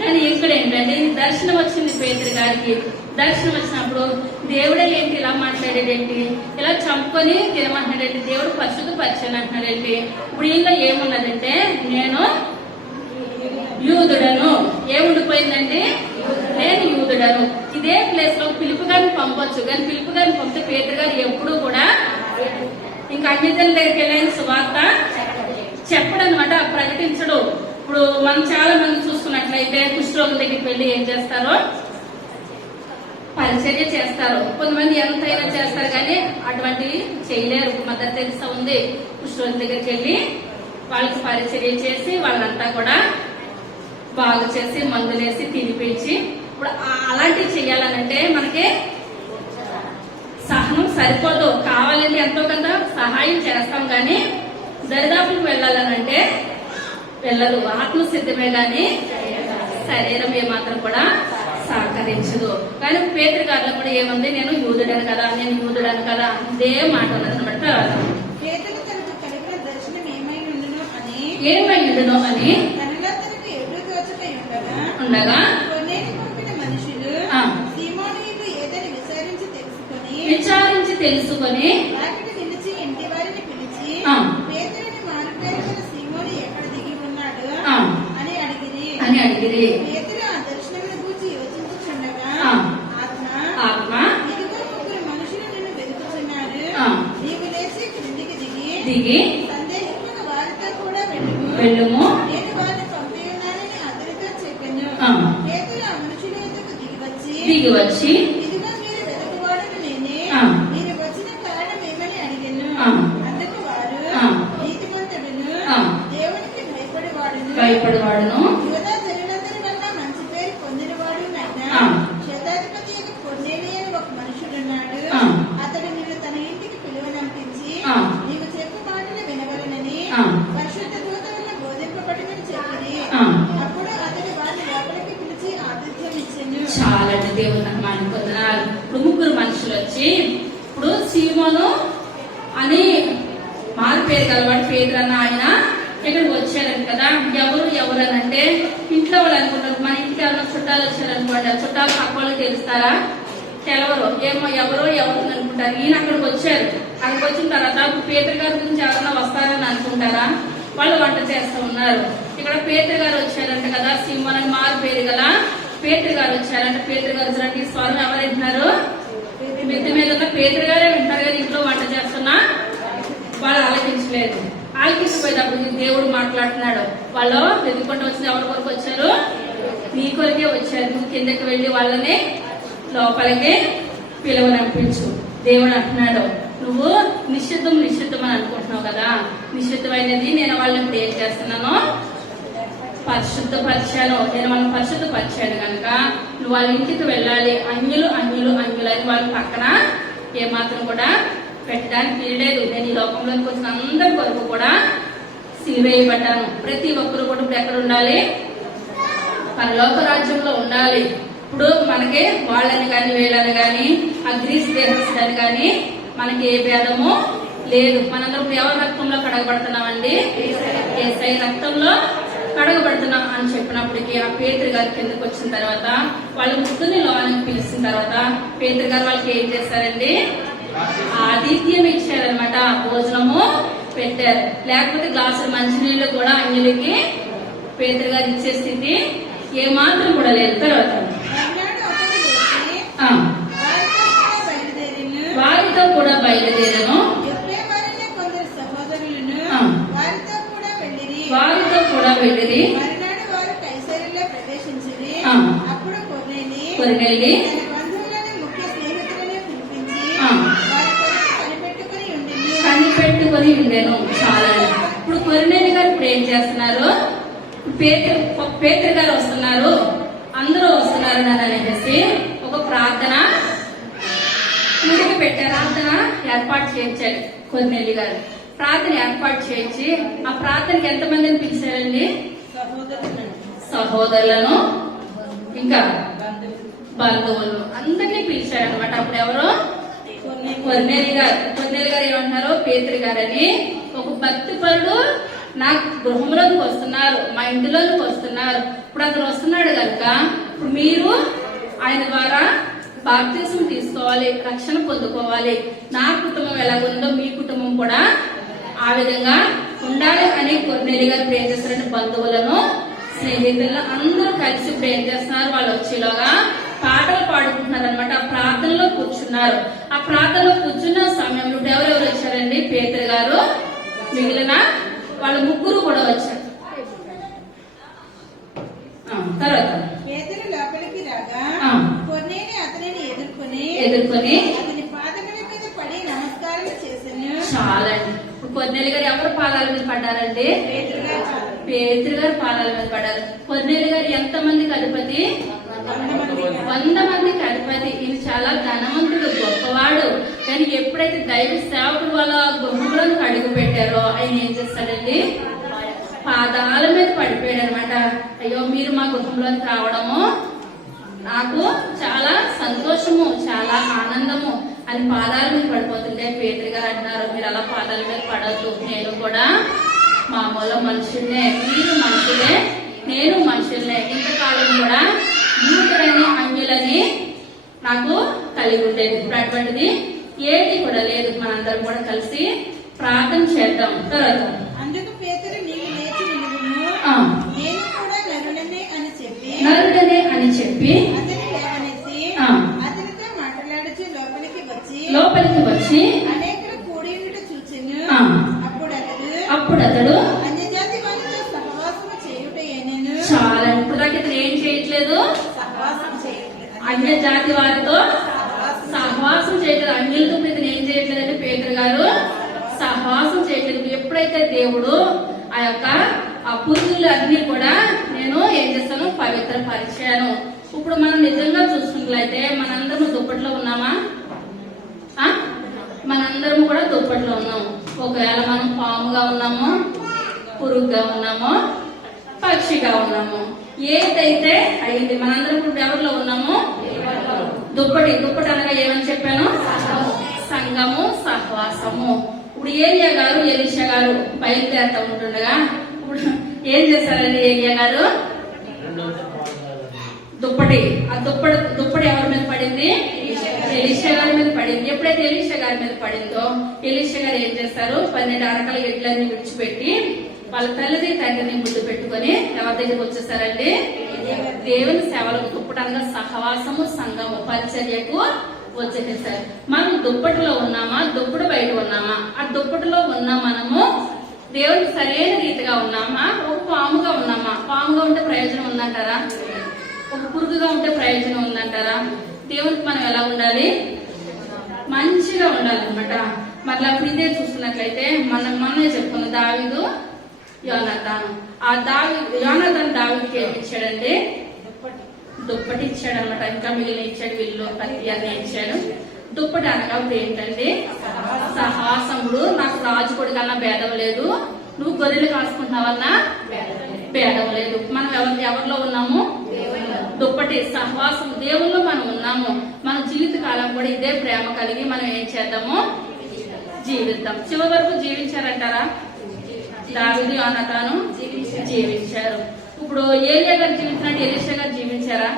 కానీ ఇక్కడ ఏంటంటే దర్శనం వచ్చింది పేతురు గారికి, దర్శనం వచ్చినప్పుడు దేవుడే ఏంటి ఇలా మాట్లాడేదేంటి, ఇలా చంపుకొని తినమంటున్నాడేంటి, దేవుడు పరిశుద్ధపరిచాను అంటున్నాడేంటి. ఇప్పుడు ఇంట్లో ఏమున్నదంటే నేను యూదుడను, ఏముండిపోయిందండి, నేను యూదుడను. ఇదే ప్లేస్ లో పిలుపు గారిని పంపొచ్చు, కానీ పిలుపు గారిని పంపితే పేతురు గారు ఎప్పుడు కూడా ఇంకా అన్యజనుల దగ్గరికి వెళ్ళిన సువార్త చెప్పడు అనమాట, ప్రకటించడు. ఇప్పుడు మనం చాలా మంది చూసుకున్నట్లయితే కుష్ఠరోగుల దగ్గరికి వెళ్ళి ఏం చేస్తారో పరిచర్య చేస్తారు, కొంతమంది ఎంతైనా చేస్తారు కానీ అటువంటివి చేయలేరు. మదర్ తెరిసా ఉంది, కుష్ఠరోగుల దగ్గరికి వెళ్ళి వాళ్ళకి పరిచర్య చేసి వాళ్ళంతా కూడా బాగు చేసి మందులేసి తినిపించి, ఇప్పుడు అలాంటివి చెయ్యాలనంటే మనకి సహనం సరిపోదు, కావాలంటే ఎంతో కొంత సహాయం చేస్తాం కానీ దరిదాపులకు వెళ్ళాలనంటే వెళ్ళదు, ఆత్మసిద్ధమే గాని శరీరం ఏమాత్రం కూడా సహకరించదు. కానీ పేతురు గారిలో కూడా ఏముంది, నేను యూదుడను కదా, నేను యూదుడను కదా, ఇదే మాట ఉన్నది అనమాట. ఏమై ఉండును అని ఉండగా విచారించి తెలుసుకొని అని అడిగిరి. ఆత్మ దిగి వెళ్ళుము, దిగి వచ్చి భయపడేవాడును, అతడు నిన్ను తన ఇంటికి పిలువనంపించి నీవు చెప్పు మాటలు వినగలనని పరిశుద్ధ దూతలను బోధింపబడినని చెప్పి అప్పుడు అతడు వారిని లోపలికి పిలిచి ఆతిథ్యం ఇచ్చాను. చాలా దేవుని అనుకున్నారు. ఇప్పుడు ముగ్గురు మనుషులు వచ్చి, ఇప్పుడు సీమోను అని మారు పేరు కలవాడు పేదరు అన్న ఆయన ఇక్కడికి వచ్చారని కదా, ఎవరు అని అంటే ఇంట్లో వాళ్ళు అనుకుంటారు, మన ఇంటికి ఎవరైనా చుట్టాలు వచ్చారనుకోండి, ఆ చుట్టాలు పక్క వాళ్ళకి తెలుస్తారా, తెలవరు, ఏమో ఎవరు అనుకుంటారు. ఈయన అక్కడికి వచ్చారు, అక్కడికి వచ్చిన తర్వాత పేదరు గారి గురించి ఎవరైనా వస్తారని అనుకుంటారా, వాళ్ళు వంట చేస్తూ ఉన్నారు. ఇక్కడ పేదరు గారు వచ్చారంట కదా, సీమోన్ అని మారు పేరు కదా, పేదరు గారు వచ్చారంట. పేదరు గారు వచ్చినట్టు ఈ స్వరం ఎవరు వింటున్నారు, మిద్ది మీద ఉన్న పేదరు గారే వింటారు కదా, ఇంట్లో వంట చేస్తున్నా వాళ్ళు ఆలోచించలేదు. ఆలోచించిపోయేటప్పుడు దేవుడు మాట్లాడుతున్నాడు, వాళ్ళు ఎదుర్కొంటూ వచ్చిన ఎవరి కొరకు వచ్చారు, నీ కొరకే వచ్చారు, నువ్వు కిందకి వెళ్ళి వాళ్ళని లోపలికి పిలువనంపించు. దేవుడు అంటున్నాడు, నువ్వు నిషిద్ధం అని అనుకుంటున్నావు కదా, నిషిద్ధమైనది నేను వాళ్ళని ఏం చేస్తున్నాను, పరిశుద్ధపరిచాను. నేను వాళ్ళని పరిశుద్ధపరిచాను కనుక నువ్వు వాళ్ళ ఇంటికి వెళ్ళాలి, అన్యులు అని వాళ్ళ పక్కన ఏమాత్రం కూడా పెట్టడానికి వీల్లేదు. నేను ఈ లోకంలోకి వచ్చిన అందరి కొరకు కూడా సిలువ వేయబడ్డాను. ప్రతి ఒక్కరు కూడా ఇప్పుడు ఎక్కడ ఉండాలి? పరలోక రాజ్యంలో ఉండాలి. ఇప్పుడు మనకి వాళ్ళని కానీ వీళ్ళని కానీ ఆ గ్రీస్ దేశస్తులని కానీ మనకి ఏ భేదము లేదు. మనందరం ఎవరి రక్తంలో కడగబడుతున్నామండి? యేసయ్య రక్తంలో కడగబడుతున్నాం అని చెప్పినప్పటికీ ఆ పేతురు గారు కిందకు వచ్చిన తర్వాత వాళ్ళ ముగ్గురిని లోనికి పిలిచిన తర్వాత పేతురు గారు వాళ్ళకి ఏం చేశారండి? ఆతిథ్యం ఇచ్చారనమాట. భోజనము పెట్టారు. లేకపోతే గ్లాసులు మంచినీళ్ళు కూడా అన్యులకి పేతురు గారు ఇచ్చే స్థితి ఏమాత్రం కూడా లేదు. తర్వాత వారితో కూడా బయలుదేరను. వారితో కూడా వెళ్ళిరి. కొర్నేలి కనిపెట్టుకొని ఉండేను. చాలా. ఇప్పుడు కొర్నేలి గారు ఇప్పుడు ఏం చేస్తున్నారు? పేతురు గారు వస్తున్నారు, అందరూ వస్తున్నారు అని అనేసి ఒక ప్రార్థన ప్రార్థన ఏర్పాటు చేయించాలి. కొర్నేలి గారు ప్రార్థన ఏర్పాటు చేయించి ఆ ప్రార్థనకి ఎంతమందిని పిలిచారండి? సహోదరులను ఇంకా బంధువులు అందరినీ పిలిచారనమాట. అప్పుడు ఎవరు? కొర్నేలి గారు ఏమంటున్నారు? పేతురు గారని ఒక భక్తిపరుడు నా గృహంలోకి వస్తున్నారు, మా ఇంటిలోకి వస్తున్నారు. ఇప్పుడు అతను వస్తున్నాడు కనుక ఇప్పుడు మీరు ఆయన ద్వారా బాప్తిసం తీసుకోవాలి, రక్షణ పొందుకోవాలి. నా కుటుంబం ఎలాగుందో మీ కుటుంబం కూడా ఆ విధంగా ఉండాలి అని కొర్నేలి గారు ప్రేమ చేస్తారంటే బంధువులను స్నేహితులను అందరూ కలిసి ప్రేమ చేస్తున్నారు. వాళ్ళు వచ్చేలాగా పాటలు పాడుకుంటున్నారు అనమాట. ఆ ప్రార్థనలో కూర్చున్నారు. ఆ ప్రార్థనలో కూర్చున్న సమయంలో ఎవరెవరు వచ్చారండి? పేతురు గారు, మిగిలిన వాళ్ళ ముగ్గురు కూడా వచ్చారు. తర్వాత పేతురు లోపలికి రాగా కొర్నేలి అతనిని ఎదుర్కొని అతని పాదముల మీద పడి నమస్కారం చేశాను. చాలా. ఇప్పుడు కొర్నేలి గారు ఎవరు పాదాల మీద పడ్డారండి? పేతురు గారు పాదాల మీద పడ్డారు. కొర్నేలి గారు ఎంతమందికి అధిపతి? 100 మందికి అధిపతి. ఈయన చాలా ధనవంతుడు, గొప్పవాడు. కానీ ఎప్పుడైతే దైవ సేవకుడు వాళ్ళ గృహంలోకి అడుగు పెట్టారో ఆయన ఏం చేస్తాడండి? పాదాల మీద పడిపోయాడు అనమాట. అయ్యో, మీరు మా గృహంలోకి రావడము నాకు చాలా సంతోషము, చాలా ఆనందము అని పాదాల మీద పడిపోతుంటే పేతురు గారు అంటున్నారు, మీరు అలా పాదాల మీద పడద్దు. నేను కూడా మామూలు మనుషుల్నే, మీరు మనుషులే, నేను మనుషుల్నే. ఇంతకాలం కూడా యూదులని అన్యులని నాకు కలిగి ఉండేది. ఇప్పుడు అటువంటిది ఏది కూడా లేదు. మనందరం కూడా కలిసి ప్రార్థన చేద్దాం. తర్వాత అందుకు పేతురు నీవు లేచి నిలువుము, నేను కూడా నరుడనే అని చెప్పి అతని లేవనెత్తి అతనితో మాట్లాడుచు లోపలికి వచ్చి అనేకులు కూడి ఉండుట చూచెను. అప్పుడు అతడు అన్యజాతి వారితో సహవాసము చేయుట ఏనెను. చాలా. ఇప్పుడు దాకా ఇతను ఏం చేయట్లేదు? అన్య జాతి వారితో సహవాసం చేయట్లేదు. అన్యులతో ఇతను ఏం చేయట్లేదంటే పేతురు గారు సహవాసం చేయట్లేదు. ఎప్పుడైతే దేవుడు ఆ యొక్క ఆ పురుగులు అన్ని కూడా నేను ఏం చేస్తాను? పవిత్రపరిచాను. ఇప్పుడు మనం నిజంగా చూసుకున్నట్లయితే మనందరం దుప్పట్లో ఉన్నామా? మనందరం కూడా దుప్పట్లో ఉన్నాము. ఒకవేళ మనం పాముగా ఉన్నామో, పురుగుగా ఉన్నామో, పక్షిగా ఉన్నాము, ఏదైతే అయింది మనందరం ఇప్పుడు ఎవరిలో ఉన్నాము? దుప్పటి అనగా ఏమని చెప్పాను? సంఘము, సహవాసము. ఇప్పుడు ఏలియా గారు, ఎలీషా గారు బయలుదేరుతూ ఉంటుండగా ఇప్పుడు ఏం చేశారండి? ఏలియా గారు దుప్పటి ఎవరి మీద పడింది? ఎలీషా గారి మీద పడింది. ఎప్పుడైతే ఎలీషా గారి మీద పడిందో ఎలీషా గారు ఏం చేస్తారు? 12 అరకల ఎడ్లన్నీ విడిచిపెట్టి వాళ్ళ తల్లిని తండ్రిని ముద్దు పెట్టుకుని ఎవరి దగ్గరికి వచ్చేసారండి? దేవుని సేవలకు దుప్పటనగా సహవాసము, సంఘము, పరిచర్యకు వచ్చేసారు. మనం దుప్పటిలో ఉన్నామా? దుప్పటి బయట ఉన్నామా? ఆ దుప్పటిలో ఉన్న మనము దేవునికి సరైన రీతిగా ఉన్నామా? ఒక పాముగా ఉన్నామా? పాముగా ఉంటే ప్రయోజనం ఉందంటారా? ఒక పురుగుగా ఉంటే ప్రయోజనం ఉందంటారా? దేవునికి మనం ఎలా ఉండాలి? మంచిగా ఉండాలన్నమాట. మరలా ఇప్పుడు ఇదే చూసుకున్నట్లయితే మనమే చెప్పుకున్న దావీదు, యోనాతాను. ఆ యోనాతాను దావీదుకి ఏమి ఇచ్చాడండి? దుప్పటి ఇచ్చాడు అనమాట. ఇంకా మిగిలిన ఇచ్చాడు, వీళ్ళు ప్రతి అన్ని ఇచ్చాడు. దుప్పటి అనగా ఇప్పుడు ఏంటంటే సహాసముడు. నాకు రాజు కొడుకన్నా భేదం లేదు, నువ్వు గొర్రెలు కాసుకుంటావన్నా భేదం లేదు. మనం ఎవరిలో ఉన్నాము? దుప్పటి సహవాసం, దేవుల్లో మనం ఉన్నాము. మన జీవిత కాలం కూడా ఇదే ప్రేమ కలిగి మనం ఏం చేద్దాము? జీవిద్దాం. చివరి వరకు జీవించారంటారా? దావీదు యోనాతాను జీవించారు. ఇప్పుడు ఏలియా గారు జీవించినట్టు ఎలీషా గారు జీవించారా?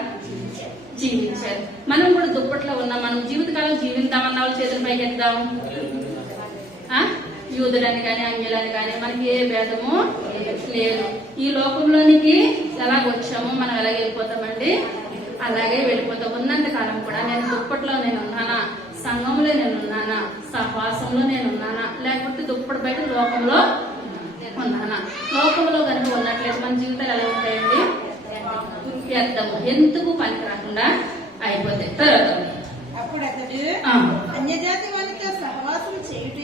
జీవించారు. మనం కూడా దుప్పట్లో ఉన్నాం. మనం జీవితకాలం జీవిద్దామన్న వాళ్ళు చేతుల పైకి ఎత్తాం. యూదులని కానీ అంజలని కానీ మనకి ఏ భేదము లేదు. ఈ లోకంలోనికి ఎలాగ వచ్చామో మనం ఎలాగ వెళ్ళిపోతామండి, అలాగే వెళ్ళిపోతాం. ఉన్నంత కాలం కూడా నేను దుప్పట్లో నేను ఉన్నానా, సంఘంలో నేను ఉన్నానా, సహవాసంలో నేను ఉన్నానా, లేకపోతే దుప్పటి బయట లోకంలో ఉన్నానా? లోకంలో కనుక ఉన్నట్లయితే మన జీవితాలు ఎలా ఉంటాయండి? వ్యర్థము, ఎందుకు పనికి రాకుండా అయిపోతాయి. తర్వాత అప్పుడు అతడు అన్యజాతి వారితో సహవాసము చేయుట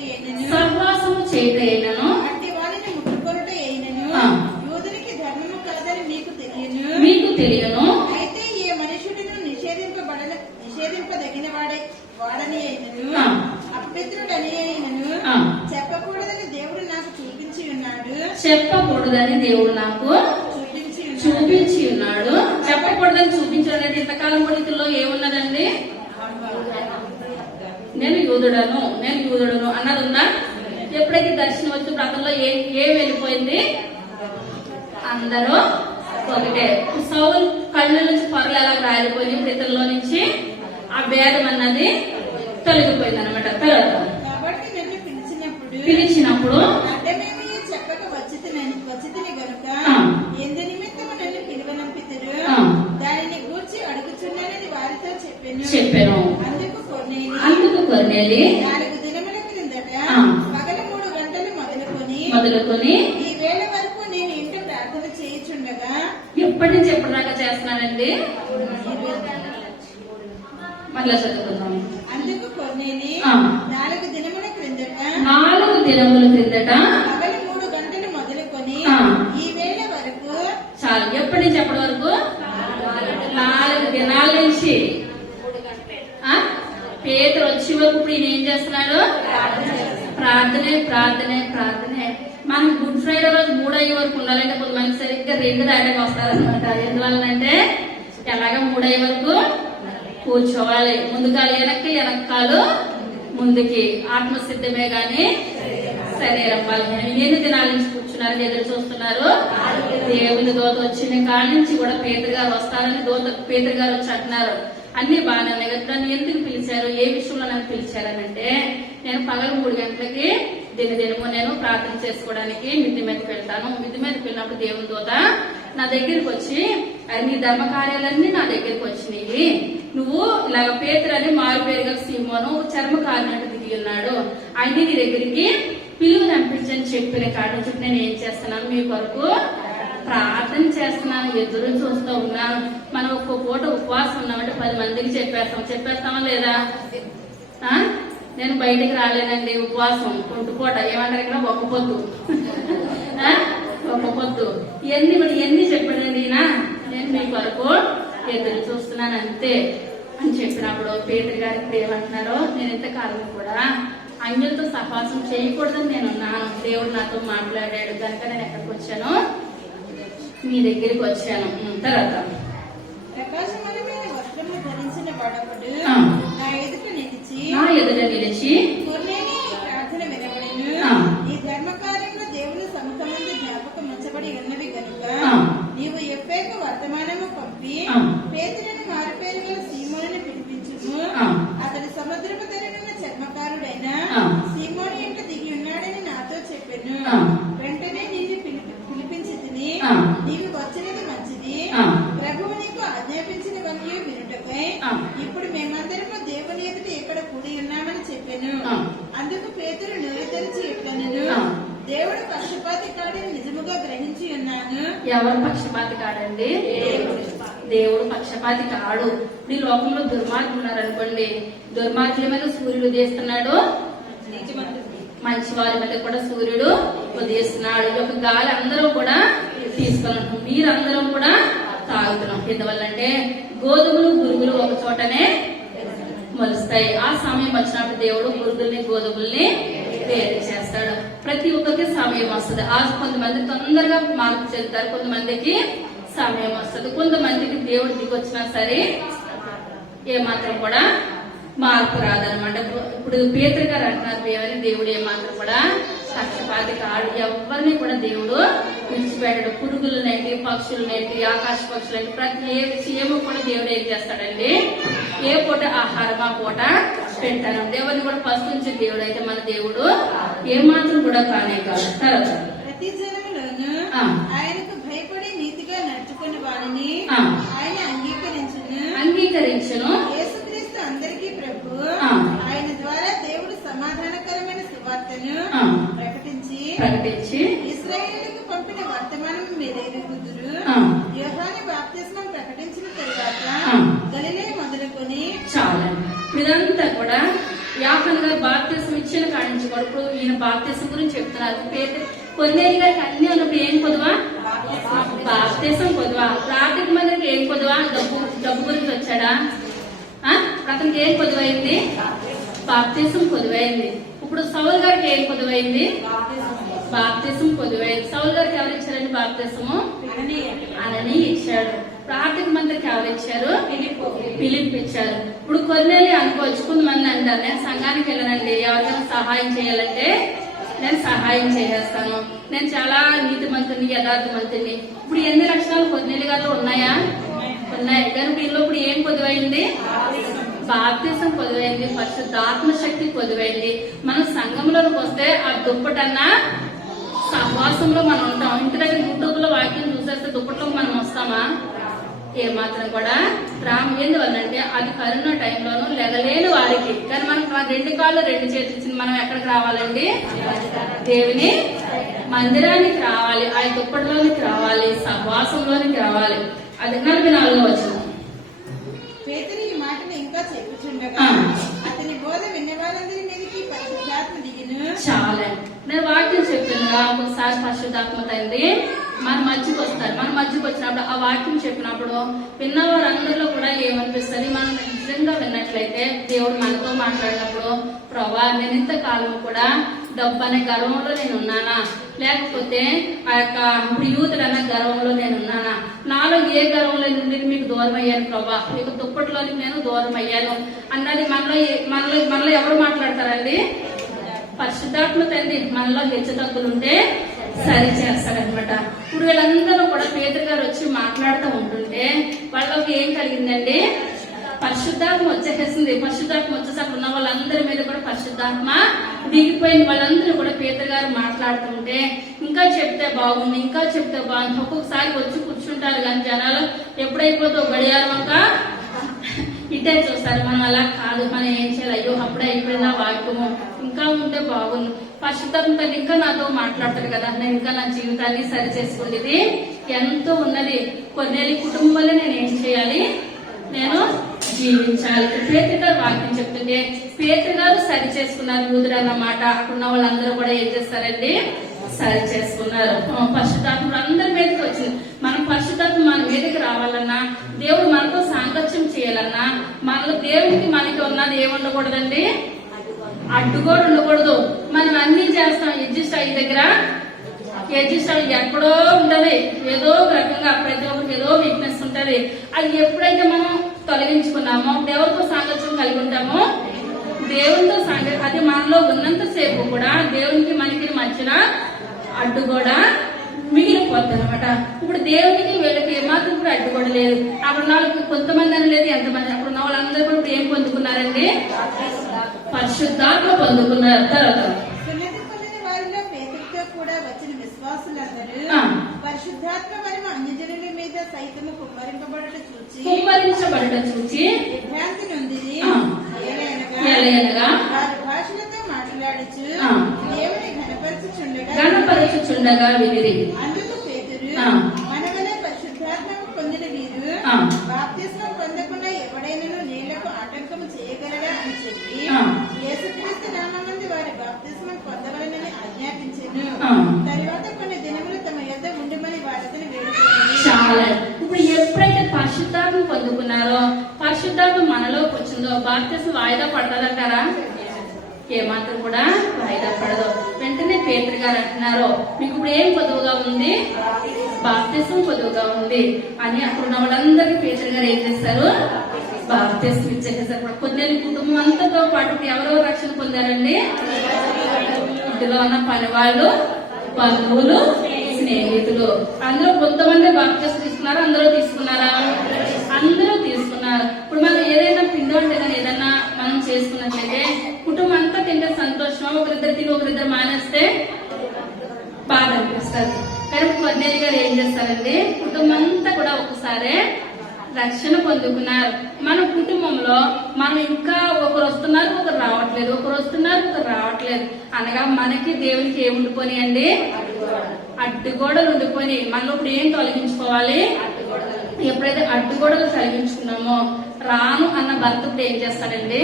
అయినను అట్టి వారిని ముట్టుకొనుట అయినను యూదునికి ధర్మము కాదని మీకు తెలియను. అయితే ఏ మనుషుడును నిషేధింపదగిన వాడని అయినను అపవిత్రుడని అయినను చెప్పకూడదని దేవుడు నాకు చూపించి ఉన్నాడు. చెప్పకూడదని చూపించాడంటే ఇంతకాలం కొడుకుల్లో ఏమున్నదండి? నేను యూదుడను అన్నది ఉందా? ఎప్పుడైతే దర్శనం వచ్చి అతనిలో ఏం వెళ్ళిపోయింది? అందరూ ఒకటే. సౌలు కళ్ళ నుంచి పొరలు ఎలా రాలిపోయి ఇతరులో నుంచి ఆ భేదం అన్నది తొలగిపోయింది అనమాట. తర్వాత పిలిచినప్పుడు చక్కగా వచ్చితిని గనుక ఎందు నిమిత్తము నన్ను పిలువనంపితురు దానిని గూర్చి అడుగుచున్నానని వారితో చెప్పాను. అందుకు కొర్నేలి 4 దినముల క్రిందట పగల 3 గంటలు మొదలుకొని ఈ వేళ వరకు నేను ఇంటి ప్రార్థన చేయుచుండగా. ఎప్పటి నుంచి ఎప్పటిదాకా చేస్తున్నానండి? మళ్ళా చదువుకుందాం. అందుకు కొర్నేలి 4 దినముల క్రిందట పగల 3 గంటలు మొదలుకొని ఈ వేళ వరకు. చాలు. ఎప్పటి నుంచి ఎప్పటి వరకు? 4 దినాల నుంచి. పేతురు వచ్చే వరకు ఇప్పుడు ఈయన ఏం చేస్తున్నాడు? ప్రార్థనే. మనం గుడ్ ఫ్రైడే రోజు 3 అయ్యే వరకు ఉండాలంటే కొంతమంది సరిగ్గా 2 దాటాక వస్తారనమాట. ఎందువల్లంటే ఎలాగ 3 అయ్యే వరకు కూర్చోవాలి. ముందుకాలు వెనక్కాలు ముందుకి. ఆత్మసిద్ధమే గాని శరీరం వాళ్ళని. ఎన్ని దినాల నుంచి కూర్చున్నారు, ఎదురు చూస్తున్నారు? దేవుని దూత వచ్చిన కాడి నుంచి కూడా పేతురు గారు వస్తారని పేతురు గారు వచ్చి అంటున్నారు. అన్ని బాగానే ఉన్నాయి కదా. నన్ను ఎందుకు పిలిచారు, ఏ విషయంలో నన్ను పిలిచారనంటే నేను పగలు 3 గంటలకి దినదినము నేను ప్రార్థన చేసుకోవడానికి మిద్ది మీదకి వెళ్తాను. మిద్ది మీదకి వెళ్ళినప్పుడు దేవుని దూత నా దగ్గరికి వచ్చి, నీ ధర్మ కార్యాలన్నీ నా దగ్గరికి వచ్చినాయి, నువ్వు ఇలాగ పేతురు అని మారు పేరు గల సీమోను చర్మ కారినట్టు దిగి ఉన్నాడు, ఆయన్ని నీ దగ్గరికి పిలువు నంపించని చెప్పిన కాడ నుంచి నేను ఏం చేస్తున్నాను? మీ కొరకు ప్రార్థన చేస్తున్నాను, ఎదురు చూస్తూ ఉన్నాను. మనం ఒక్క పూట ఉపవాసం ఉన్నామంటే 10 మందికి చెప్పేస్తామా లేదా? నేను బయటికి రాలేనండి, ఉపవాసం పూట ఏమంటారు ఇక్కడ? ఒక్క పొద్దు ఎన్ని చెప్పాడండి ఈయన? నేను మీ కొరకు ఎదురు చూస్తున్నాను అంతే అని చెప్పినప్పుడు పేతురు గారికి ఏమంటున్నారో, నేను ఇంతకాలం కూడా అంజలతో సహవాసం చేయకూడదని నేనున్నాను. దేవుడు నాతో మాట్లాడాడు కనుక నేను ఎక్కడికి వచ్చాను? మీ దగ్గరికి వచ్చాను. తర్వాత ప్రకాశమానమైన వస్త్రము ధరించిన వాడొకడు నా ఎదుట నిలిచి కొర్నేలి ప్రార్థన వినబడెను. ఈ ధర్మకార్యంలో దేవుని సముఖమందు జ్ఞాపకం ఉంచబడి ఉన్నవి కనుక నీవు ఎప్పేక వర్తమానము పంపి పేతురును మారుపేరు గల సీమోనుని పిలిపించుము. అతడు సముద్రపు ధరనున్న చర్మకారుడైన సీమోను ఇంట దిగి ఉన్నాడని నాతో చెప్పాను. వెంటనే నిన్ను పిలిపించి తిని నీవు వచ్చినది మంచిది, ప్రభువు నీకు ఆజ్ఞాపించినవన్నీ వినుటకై ఇప్పుడు మేమందరము దేవుని ఎదుట ఇక్కడ కూడి ఉన్నామని చెప్పాను. అందుకు పేతురు నోరు తెరిచి ఇట్లనెను, దేవుడు పక్షపాతి కాడని నిజముగా గ్రహించి ఉన్నాను. ఎవరు పక్షపాతి కాడండి? దేవుడు పక్షపాతి కాడు. ఈ లోకంలో దుర్మార్గులు ఉన్నారనుకోండి, దుర్మార్గుల మీద సూర్యుడు ఉదయిస్తున్నాడు, మంచి వారి మీద కూడా సూర్యుడు ఉదయిస్తున్నాడు. ఈ యొక్క గాలి అందరం కూడా తీసుకున్నాం, మీరందరం కూడా తాగుతున్నాం. ఎందువల్లంటే గోధుమలు గురుగులు ఒక చోటనే మొలుస్తాయి. ఆ సమయం వచ్చినప్పుడు దేవుడు పురుగుల్ని గోధుమల్ని వేరు చేస్తాడు. ప్రతి ఒక్కరికి సమయం వస్తుంది. ఆ కొంతమంది తొందరగా మార్పు చెందుతారు, కొంతమందికి సమయం వస్తుంది, కొంతమందికి దేవుడు దిగొచ్చినా సరే ఏమాత్రం కూడా మార్పు రాదనమాట. ఇప్పుడు పేతురు గారు అంటున్నారు, ఏమని దేవుడు ఏమాత్రం కూడా పక్షపాతి కాడు, ఎవరిని కూడా దేవుడు విడిచిపెట్టడు. పురుగులనేంటి, పక్షులనేంటి, ఆకాశ పక్షులంటి, ప్రతి ఏ విషయము కూడా దేవుడు ఏం చేస్తాడండి, ఏ పూట ఆహారం ఆ పూట పెడతాను. దేవుడిని కూడా ఫస్ట్ నుంచి దేవుడు అయితే మన దేవుడు ఏమాత్రం కూడా కానే కాదు. తర్వాత ప్రతి జనములోను ఆయనకు భయపడి నీతిగా నడుచుకుని వారిని ఆయన అంగీకరించును. యేసుక్రీస్తు అందరికీ ప్రభు. ఆయన ద్వారా దేవుడు సమాధానకరమైన సువార్తను ప్రకటించి ఇశ్రాయేలుకు పంపిన వర్తమానం మీరెరుగుదురు. యోహాను బాప్తిస్మం ప్రకటించిన తరువాత గలిలయ మొదలుకొని చాలా ఇదంతా కూడా యోహాను గారు బాప్తిస్మం ఇచ్చిన కాడి నుంచి కూడా ఇప్పుడు ఈయన బాప్తిస్మం గురించి చెప్తున్నారు. కొన్నేళ్ళ గారికి అన్ని ఉన్నప్పుడు ఏం కొద్దువా, బాప్తిస్మం కొద్దువా. ప్రార్థన మందికి ఏం కొద్దువా, డబ్బు గురించి వచ్చాడా, అతనికి ఏం కొద్దువైంది, బాప్తిస్మం కొద్దువైంది. ఇప్పుడు సౌలు గారికి ఏం కొద్దువైంది, బాప్తిస్మం కొద్దువైంది. సౌలు గారికి ఎవరు ఇచ్చారండి బాప్తిస్మము, అనని ఇచ్చాడు. ప్రార్థన మందికి ఎవరు ఇచ్చారు, ఫిలిప్ ఇచ్చారు. ఇప్పుడు కొన్నేళ్ళు అనుకోవచ్చు, కొంతమంది అంటారు నేను సంఘానికి వెళ్ళనండి, ఎవరికైనా సహాయం చేయాలంటే నేను సహాయం చేసేస్తాను, నేను చాలా నీతిమంతుని యథార్థమంతుని. ఇప్పుడు ఎన్ని లక్షణాలు కొన్నేళ్ళు గారు ఉన్నాయా, ఉన్నాయి. కానీ వీళ్ళు ఇప్పుడు ఏం పొదువైంది, బాప్తిసం పొదువైంది, పరిశుద్ధాత్మ శక్తి పొదువైంది. మనం సంఘంలోకి వస్తే ఆ దుప్పటన్నా సహవాసంలో మనం ఉంటాం. ఇంటి దగ్గర యూట్యూబ్ లో వాక్యం చూసేస్తే దుప్పట్లోకి మనం వస్తామా, ఏమాత్రం కూడా రామ్. ఎందువల్లంటే అది కరోనా టైంలోనూ లెగలేని వారికి, కానీ మనం రెండు కాళ్ళు రెండు చేతులు ఇచ్చింది, మనం ఎక్కడికి రావాలండి, దేవుని మందిరానికి రావాలి, ఆ దుప్పటిలోనికి రావాలి, సహవాసంలోనికి రావాలి. అది 44వ వచనం. పేతురు ఈ మాటను ఇంకా చెప్పుచుండగా అతని బోధ విన్నవారందరి మీదకి పరిశుద్ధాత్మ దిగిను. చాలా నేను వాక్యం చెప్తున్నా, ఒకసారి పరిశుద్ధాత్మ తండ్రి మన మధ్యకి వస్తారు. మన మధ్యకి వచ్చినప్పుడు ఆ వాక్యం చెప్పినప్పుడు విన్నవారందరిలో కూడా ఏమనిపిస్తుంది, మనం నిజంగా విన్నట్లయితే దేవుడు మనతో మాట్లాడినప్పుడు, ప్రభా నేను ఇంతకాలం కూడా డబ్బు అనే గర్వంలో నేను ఉన్నానా, లేకపోతే ఆ యొక్క యూతుడు అన్న గర్వంలో నేను ఉన్నానా, నాలో ఏ గర్వంలో నుండి మీకు దూరం అయ్యాను ప్రభా, మీకు దుప్పట్లోని నేను దూరం అయ్యాను అన్నది మనలో ఎవరు మాట్లాడతారండి, పరిశుద్ధాత్మ తండ్రి మనలో హెచ్చు తగ్గులుంటే సరి చేస్తారనమాట. ఇప్పుడు వీళ్ళందరూ కూడా పేతురు గారు వచ్చి మాట్లాడుతూ ఉంటుంటే వాళ్ళకి ఏం కలిగిందండి, పరిశుద్ధాత్మ వచ్చేసేసింది. పరిశుద్ధాత్మ వచ్చేసరికి ఉన్న వాళ్ళందరి మీద కూడా పరిశుద్ధాత్మ దిగిపోయింది. వాళ్ళందరూ కూడా పేతురు గారు మాట్లాడుతుంటే ఇంకా చెప్తే బాగుంది, ఇంకా చెప్తే బాగుంది. ఒక్కొక్కసారి వచ్చి కూర్చుంటారు కానీ జనాలు ఎప్పుడైపోతే గడియారక ఇట్టే చూస్తారు. మనం అలా కాదు, మనం ఏం చేయాలి, అయ్యో అప్పుడే అయిపోయిందా వాక్యము, ఇంకా ఉంటే బాగుంది. పరిశుద్ధాత్మ ఇంకా నాతో మాట్లాడతారు కదా, నేను ఇంకా నా జీవితాన్ని సరి చేసుకునేది ఎంతో ఉన్నది. కొన్నేళ్ళ కుటుంబంలో నేను ఏం చేయాలి, నేను జీవించాలి. పేతురు గారు వాక్యం చెప్తుంటే పేతురు గారు సరి చేసుకున్నారు యూదుడు అన్నమాట. అక్కడున్న వాళ్ళందరూ కూడా ఏం చేస్తారండి, సరి చేసుకున్నారు. పరిశుద్ధాత్మ అందరి మీదకి వచ్చింది. మనం పరిశుద్ధాత్మ మన మీదకి రావాలన్నా, దేవుడు మనతో సాంగత్యం చేయాలన్నా, మనలో దేవుడికి మనకి ఉన్నది ఏముండకూడదండి, అడ్డుగోడు ఉండకూడదు. మనం అన్ని చేస్తాం, అడ్జస్ట్ అయ్యే దగ్గర అడ్జస్ట్ అయ్యి ఎక్కడో ఉంటది, ఏదో ఒక రకంగా ప్రతి ఒక్కరికి ఏదో వీక్నెస్ ఉంటది. అది ఎప్పుడైతే మనం తొలగించుకున్నామో, ఎవరితో సాంగత్యం కలిగి ఉంటామో, దేవునితో సాంగత్యం, అది మనలో ఉన్నంతసేపు కూడా దేవునికి మనకి మధ్యన అడ్డు కూడా మిగిలిపోతుంది అనమాట. ఇప్పుడు దేవునికి వీళ్ళకి ఏమాత్రం కూడా అడ్డు కూడా లేదు. అక్కడ వాళ్ళకి కొంతమంది అని లేదు, ఎంతమంది అక్కడ ఉన్న వాళ్ళందరూ కూడా ఏం పొందుకున్నారండి, పరిశుద్ధాత్మ పొందుకున్నారు. తర్వాత వారిలో పేతురుతో కూడా వచ్చిన విశ్వాసులందరూ పరిశుద్ధాత్మ మరియు అన్యజనుల మీద సైతము కుమ్మరించబడట చూచి విభ్రాంతి నొందిరి. ఏలయనగా వారి భాషలతో మాట్లాడచ్చు దేవుని గణపరచుచుండగా వినిరి. అందుకు పేతురు, మనవలే పరిశుద్ధాత్మను పొందిన వీరు బాప్తిస్మం పొందకుండా ఎవడైనా నీళ్లకు ఆటంకము చేయగలరా అని చెప్పి యేసుక్రీస్తు నామమున వారి బాప్తిస్మం పొందవలనని ఆజ్ఞాపించెను. తరువాత కొన్ని దినములు తమ యొద్ద ఉండమని వారితో వేడుకున్నారు. చాలా ఇప్పుడు ఎప్పుడైతే పరిశుద్ధాత్మ పొందుకున్నారో, పరిశుద్ధాత్మ మనలోకి వచ్చిన వచ్చిందో బాప్తిసం వాయిదా పడతాదంటారా? ఏమాత్రం కూడా వాయిదా పడదు. వెంటనే పేతురు గారు అంటున్నారు, మీకు ఇప్పుడు ఏం పొదువుగా ఉంది? బాప్తిసం పొదువుగా ఉంది అని అక్కడ ఉన్న వాళ్ళందరికీ పేతురు గారు ఏం చేస్తారు? బాప్తిసం ఇచ్చేసారు. కొద్ది కుటుంబం అంతతో పాటు ఎవరో రక్షణ పొందారండి? ఇంటిలో ఉన్న పని వాళ్ళు, బంధువులు, స్నేహితులు, అందులో కొంతమంది బాప్తిసం తీసుకున్నారు. అందరూ తీసుకున్నారా? అందరూ తీసుకున్నారు. ఇప్పుడు మనం ఏదైనా పిండి వంటలు ఏదైనా మనం చేసుకున్నట్లయితే కుటుంబం అంతా తింటే సంతోషం, ఒకరిద్దరు తిని ఒకరిద్దరు మానేస్తే బాధ అనిపిస్తుంది. కానీ కొద్దిగా గారు ఏం చేస్తారండి? కుటుంబం అంతా కూడా ఒకసారి రక్షణ పొందుకున్నారు. మన కుటుంబంలో మనం ఇంకా ఒకరు వస్తున్నారు, ఒకరు రావట్లేదు, ఒకరు వస్తున్నారు, ఒకరు రావట్లేదు అనగా మనకి దేవునికి ఏముండిపోయి అండి? అడ్డుగోడలు ఉండిపోయి. మనలో ఇప్పుడు ఏం తొలగించుకోవాలి? ఎప్పుడైతే అడ్డుగోడలు తొలగించుకున్నామో రాను అన్న భర్త ఇప్పుడు ఏం చేస్తాడండి?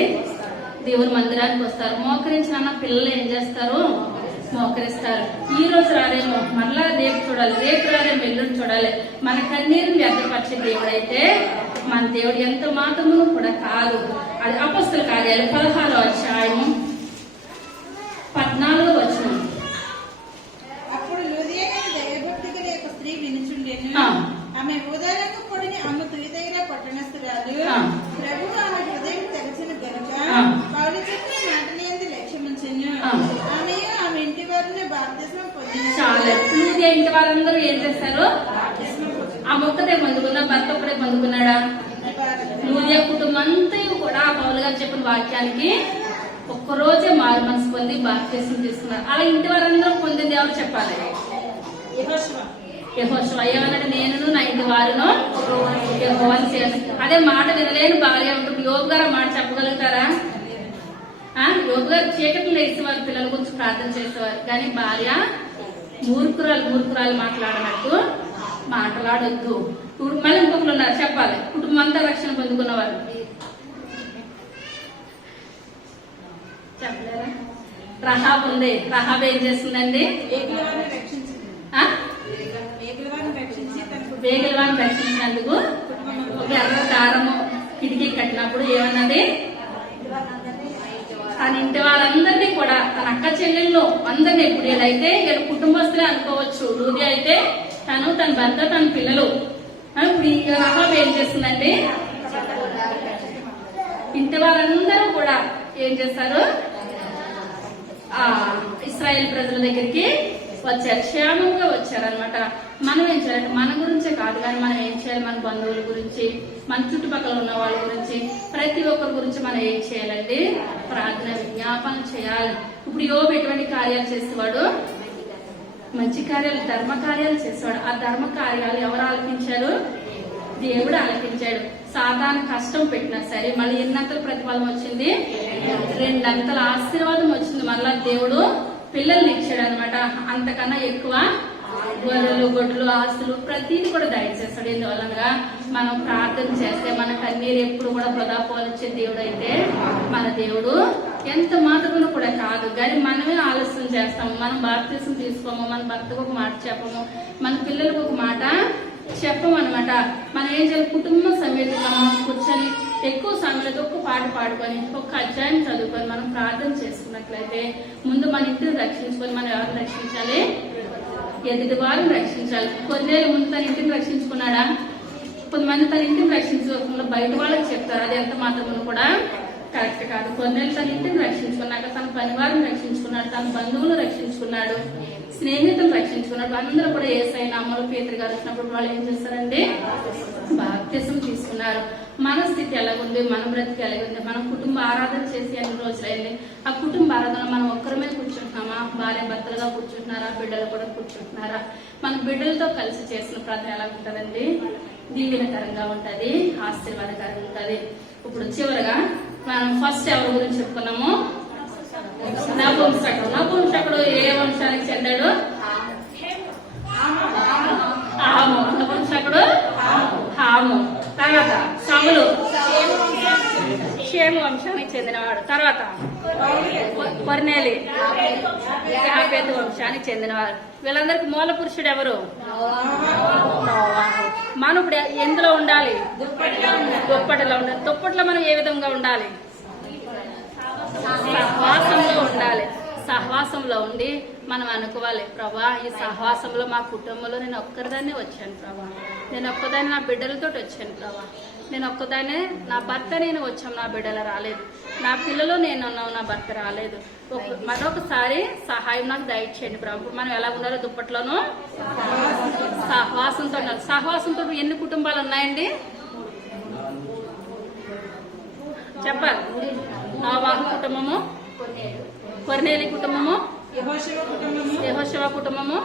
దేవుని మందిరానికి వస్తారు. మోకరించిన పిల్లలు ఏం చేస్తారు? మోకరిస్తారు. ఈ రోజు రారేమో, మళ్ళా రేపు చూడాలి, రేపు రారేమో, ఎల్లుండి చూడాలి. మన కన్నీరుని వ్యర్థపరిచే దేవుడైతే మన దేవుడు ఎంత మాత్రము కూడా కాదు. అది అపొస్తలుల కార్యాలు 16వ అధ్యాయం 14వ వచనం. అప్పుడు లూదియా దైవభక్తి గల ఒక స్త్రీ వినుచుండెను. ఆమె ఊదాలకు పొడిని అమ్మ తుయిదైన పట్టణస్థురాలు. ప్రభువు ఆమె హృదయం తెరచిన గనుక పౌలు చెప్పిన మాటని యందు లక్ష్యముంచెను. ఆమె ఇంటి వారిని బాప్తిస్మం పొందిన. చాలా ఇంటి వారందరూ ఏం చేస్తారు? ఆ మొక్కతే పొందుకున్నా, భర్త ఒకడే పొందుకున్నాడా? లూదియా కుటుంబం అంతా కూడా పౌలు గారు చెప్పిన వాక్యానికి ఒక్కరోజే మారు మనసు పొంది బాప్తిస్మం తీసుకున్నారు. అలా ఇంటి వారందరూ పొందింది ఎవరు చెప్పాలి? యెహోషువ. ఏమన్నాడు? నేను నా ఇంటి వారును యెహోవాను సేవిస్తాను. అదే మాట వినలేని భార్య ఉంటుంది. యోబు గారు మాట చెప్పగలుగుతారా? యోబు గారు చీకట్లు వేసేవారు, పిల్లల గురించి ప్రార్థన చేసేవారు. కానీ భార్య మూర్ఖురాలు మాట్లాడినట్టు మాట్లాడొద్దు. మళ్ళీ ఇంకొకరు ఉన్నారు చెప్పాలి, కుటుంబం అంతా రక్షణ పొందుకున్నవారు. చెప్పలేరా? రహాబ్ ఉంది. రహాబ్ ఏం చేస్తుందండి? వేగలవాన్ని రక్షించినందుకు ఒక ఎర్ర దారము కిటికీ కట్టినప్పుడు ఏమన్నది? తన ఇంటి వారందరినీ కూడా, తన అక్క చెల్లెళ్ళు అందరినీ, ఇప్పుడు ఏదైతే కుటుంబస్తులే అనుకోవచ్చు. లూదియా అయితే తన భర్త, తన పిల్లలు. ఇప్పుడు ఈ రహాబ్ ఏం చేస్తుందండి? ఇంటి వారందరూ కూడా ఏం చేస్తారు? ఇశ్రాయేల్ ప్రజల దగ్గరికి వచ్చారు, క్షేమంగా వచ్చారనమాట. మనం ఏం చేయాలంటే మన గురించే కాదు కానీ మనం ఏం చేయాలి? మన బంధువుల గురించి, మన చుట్టుపక్కల ఉన్న వాళ్ళ గురించి, ప్రతి ఒక్కరి గురించి మనం ఏం చేయాలంటే ప్రార్థన, విజ్ఞాపన చేయాలి. ఇప్పుడు యోబు ఎటువంటి కార్యాలు చేసేవాడు? మంచి కార్యాలు, ధర్మ కార్యాలు చేసేవాడు. ఆ ధర్మ కార్యాలు ఎవరు ఆలకించారు? దేవుడు ఆలకించాడు. సాతాను కష్టం పెట్టినా సరే మళ్ళీ ఎన్నంతల ప్రతిఫలం వచ్చింది? 2 అంతల ఆశీర్వాదం వచ్చింది. మళ్ళా దేవుడు పిల్లల్ని ఇచ్చాడు అనమాట. అంతకన్నా ఎక్కువ గొర్రెలు, గొడ్లు, ఆస్తులు ప్రతిదీ కూడా దయచేస్తాడు. ఎందువలనగా మనం ప్రార్థన చేస్తే మన కన్నీరు ఎప్పుడు కూడా వృధా పోలిచ్చే దేవుడు అయితే మన దేవుడు ఎంత మాత్రమే కూడా కాదు. కానీ మనమే ఆలస్యం చేస్తాము. మనం బాప్తిసం తీసుకోము, మన భర్తకు ఒక మాట చెప్పము, మన పిల్లలకు ఒక మాట చెప్పమన్నమాట. మనం ఏం చేయాలి? కుటుంబ సమేతంగా మనం కూర్చొని ఎక్కువ సమయంలో ఒక్క పాట పాడుకొని, ఒక్క అధ్యాయం చదువుకొని మనం ప్రార్థన చేసుకున్నట్లయితే ముందు మన ఇంటిని రక్షించుకొని మనం ఎవరిని రక్షించాలి? ఎదుటి వారిని రక్షించాలి. కొన్నేళ్ళ ముందు తన ఇంటిని రక్షించుకున్నాడా? కొంతమంది తన ఇంటిని రక్షించుకోకుండా బయట వాళ్ళకి చెప్తారు. అది ఎంత మాత్రం కూడా కరెక్ట్ కాదు. కొన్నేళ్ళు తన ఇంటిని రక్షించుకున్నాక తన పరివారం రక్షించుకున్నాడు, తన బంధువులు రక్షించుకున్నాడు, స్నేహితులు రక్షించుకున్నాడు. అందరూ కూడా యేసయ్య నామములో పేతురు గారు వచ్చినప్పుడు వాళ్ళు ఏం చేస్తారంటే బాప్తిసం తీసుకున్నారు. మన స్థితి ఎలాగుంది? మన బ్రతికి ఎలాగుంది? మనం కుటుంబ ఆరాధన చేసి అన్ని రోజులైంది. ఆ కుటుంబ ఆరాధన మనం ఒక్కరమే కూర్చుంటున్నామా? భార్య భర్తలుగా కూర్చుంటున్నారా? బిడ్డలు కూడా కూర్చుంటున్నారా? మన బిడ్డలతో కలిసి చేసిన ప్రార్థన ఎలా ఉంటదండి? దీవెనకరంగా ఉంటది, ఆశీర్వాదకరంగా ఉంటది. ఇప్పుడు చివరగా మనం ఫస్ట్ ఎవరి గురించి చెప్పుకున్నాము? నపుంసకుడు. నపుంసకుడు ఏ వంశానికి చెందాడు? హాము. నపుంసకుడు హాము. తర్వాత సౌలు షేము వంశానికి చెందినవాడు. తర్వాత కొర్నేలి యాపెతు వంశానికి చెందినవాడు. వీళ్ళందరికి మూల పురుషుడు ఎవరు? నోవాహు. మనం ఇప్పుడు ఎందులో ఉండాలి? దుప్పటిలో ఉండాలి. దుప్పట్లో మనం ఏ విధంగా ఉండాలి? సహవాసంలో ఉండాలి. సహవాసంలో ఉండి మనం అనుకోవాలి, ప్రభా ఈ సహవాసంలో మా కుటుంబంలో నేను ఒక్కరిదాన్ని వచ్చాను ప్రభా, నేను ఒక్కదాన్ని నా బిడ్డలతో వచ్చాను ప్రభా, నేను ఒక్కదాన్నే నా భర్త నేను వచ్చాము, నా బిడ్డలు రాలేదు, నా పిల్లలు నేను ఉన్నావు, నా భర్త రాలేదు. మరొకసారి సహాయం నాకు దయచేయండి ప్రభా. ఇప్పుడు మనం ఎలా ఉండాలో దుప్పట్లోనూ సహవాసంతో ఉండాలి. సహవాసంతో ఎన్ని కుటుంబాలు ఉన్నాయండి చెప్పాలి? నోవాహు కుటుంబము, కొర్నేలి కుటుంబము, యెహోషువ కుటుంబము,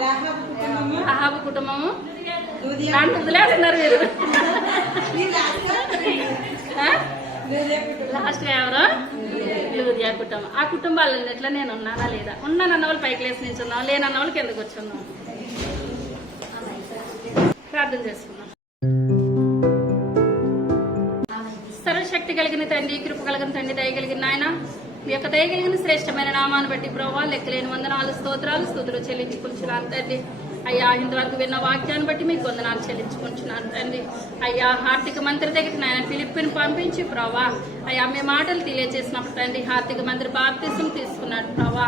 అహాబు కుటుంబము. దాంట్లో వదిలేస్తున్నారు మీరు. లాస్ట్ ఎవరు? లూదియా కుటుంబం. ఆ కుటుంబాలన్నిట్లో నేను ఉన్నానా లేదా? ఉన్నానన్న వాళ్ళు పైకి లేసి నించున్నాం, లేనన్న వాళ్ళకి ఎందుకు వచ్చున్నాం? ప్రార్థన చేసుకున్నాం. సర్వశక్తి కలిగిన తండ్రి, కృప కలిగిన తండ్రి, దయ కలిగిన నాయన, మీ యొక్క దయ కలిగిన శ్రేష్టమైన నామాన్ని బట్టి ప్రభావ లెక్కలేని వందనాలు, స్తోత్రాలు, స్తుతులు చెల్లించుకుంటున్నాను తండ్రి. అయ్యా ఇంతవరకు విన్న వాక్యాన్ని బట్టి మీకు వందనాలు చెల్లించుకుంటున్నాను తండ్రి. అయ్యా ఆర్థిక మంత్రి దగ్గర నాయన ఫిలిప్పిని పంపించి ప్రభా అయ్యా మీ మాటలు తెలియజేసినప్పుడు తండ్రి ఆర్థిక మంత్రి బాప్తిసం తీసుకున్నాడు ప్రభా.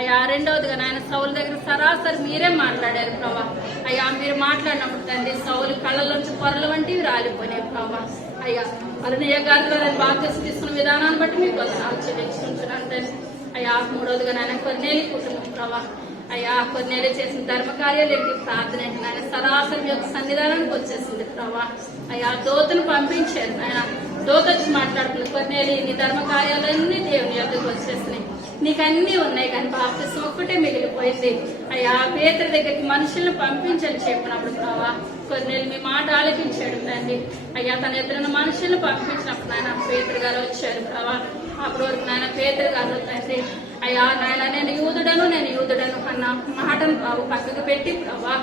అయ్యా రెండవదిగా నాయన సౌలు దగ్గర సరాసరి మీరే మాట్లాడారు ప్రభా. అయ్యా మీరు మాట్లాడినప్పుడు తండ్రి సౌలు కళ్ళలోంచి పొరల వంటివి రాలిపోయినాయి ప్రభా. అయ్యా అరుణయ్య గారిలో నేను బాప్తిసం తీసుకున్న విధానాన్ని బట్టి మీకు వందనాలు చెల్లించుకుంటున్నాను తండ్రి. అయ్యా మూడవదిగా నాయన కొర్నేలి కుటుంబం ప్రభా. అయ్యా కొన్నేళ్ళు చేసిన ధర్మ కార్యాలకి ప్రార్థన ఆయన సరాసరి యొక్క సన్నిధానానికి వచ్చేసింది ప్రభా. అయ్యా దోతను పంపించారు ఆయన, దోత వచ్చి మాట్లాడుతుంది, కొన్నేళ్ళు నీ ధర్మ కార్యాలన్నీ దేవుని యొక్కకు వచ్చేసినాయి, నీకు అన్నీ ఉన్నాయి కానీ బాప్తిసం ఒక్కటే మిగిలిపోయింది. అయ్యా పేతురు దగ్గరికి మనుషుల్ని పంపించని చెప్పినప్పుడు ప్రభా కొన్నేళ్ళు మీ మాట ఆలకించాడు తండ్రి. అయ్యా తన ఎదురున్న మనుషుల్ని పంపించినప్పుడు నాయన పేతురు గారు వచ్చారు ప్రభా. అప్పటి వరకు నాయన పేతురు గారు తండ్రి అయ్యా నాయన నేను యూదుడను అన్న మాటను బాబు పక్కకు పెట్టి ప్రభా.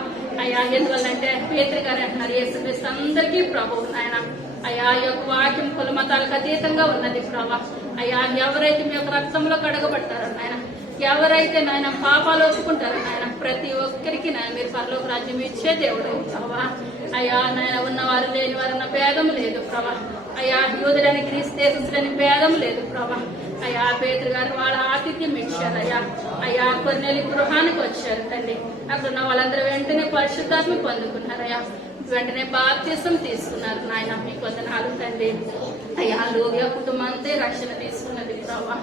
అయ్యా ఎందువల్లంటే పేతురు గారు అంటున్నారు యేసుక్రీస్తు అందరికీ ప్రభువు నాయన. అయ్యా ఈ యొక్క వాక్యం కుల మతాలకు అతీతంగా ఉన్నది ప్రభా. అయ్యా ఎవరైతే మీ యొక్క రక్తంలో కడగబడతారో నాయన, ఎవరైతే నాయన పాపాలు ఒప్పుకుంటారో నాయన ప్రతి ఒక్కరికి నాయన మీరు పరలోక రాజ్యం ఇచ్చే దేవుడు ప్రభా. అయ్యా నాయన ఉన్నవారు లేని వారన్న భేదం లేదు ప్రభా. అయ్యా యూదులని క్రీస్తుని భేదం లేదు ప్రభా. అయ్యా పేతురు గారు వాళ్ళ ఆతిథ్యం ఇచ్చారు అయ్యా. అయ్యా కొన్నేళ్ళు గృహానికి వచ్చారు తండ్రి. అక్కడ ఉన్న వాళ్ళందరూ వెంటనే పరిశుద్ధాత్మ పొందుకున్నారయ్యా, వెంటనే బాప్తిసం తీసుకున్నారు నాయన. మీకు వందనాలు తండ్రి. అయ్యా లూదియా కుటుంబం అంతే రక్షణ తీసుకున్నది ప్రభా.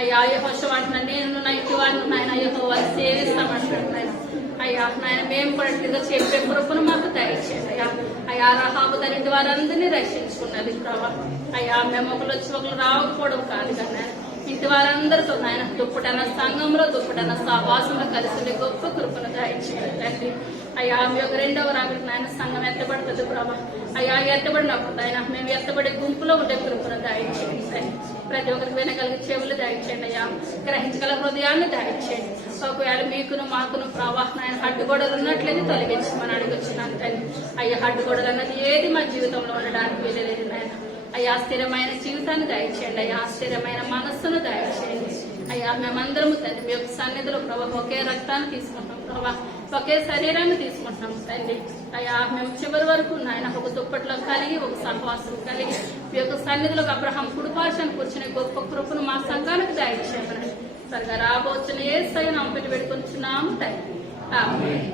అయ్యా యెహోషువ అంటున్నాను నేను నా ఇంటి వారిని నాయన యెహోవాను సేవిస్తామంటాడు నాయన. అయ్యా నాయన మేము పడిగా చెప్పే కృపను మాకు దయచేయండి అయ్యా. అయ్యా రహాబు తన ఇంటి వారందరినీ రక్షించుకున్నది ప్రభా. అయ్యా మేము ఒకరు వచ్చి ఒకరు రాకపోవడం కాదు కదా, ఇంటి వారందరితో నాయన దుప్పటన్న సంఘంలో దుప్పటన్న సహవాసంలో కలిసి గొప్ప కృపను దయచేయండి తండ్రి. అయ్యా మీ యొక్క రెండవ రాకడికి నాయన సంఘం ఎత్తబడుతుంది ప్రభా. అయ్యా ఎత్తబడినప్పుడు ఆయన మేము ఎత్తబడే గుంపులో ఉండే కృపను దయచేయండి తండ్రి. ప్రతి ఒక్కరికి వినగలిగే చెవులు దయచేయండి అయ్యా, గ్రహించగల హృదయాన్ని దయచేయండి. ఒకవేళ మీకును మాకును ప్రభా నాయన అడ్డుగోడలు ఉన్నట్లయితే తొలగించమని అడుగుతున్నాను తండ్రి. అయ్యా అడ్డుగోడలు అన్నది ఏది మా జీవితంలో ఉండడానికి వీలలేదు నాయన. అయ్యా స్థిరమైన జీవితాన్ని దయచేయండి అయ్యా, స్థిరమైన మనస్సును దయచేయండి అయ్యా. మేమందరము తండ్రి మీ యొక్క సన్నిధిలో ప్రభా ఒకే రక్తాన్ని తీసుకుంటాం ప్రభా, ఒకే శరీరాన్ని తీసుకుంటున్నాం తండ్రి. అయ్యా మేము చివరి వరకు నాయన ఒక దుప్పట్లో కలిగి ఒక సహవాసం కలిగి మీ యొక్క సన్నిధిలో అబ్రహాం కుడిపార్శ్వాన్ని కూర్చునే గొప్ప కృపను మా సంఘానికి దయచేయమని త్వరగా రాబోతున్న యేసయ్య నామమున పెట్టుకుంటున్నాము తండ్రి. ఆమేన్.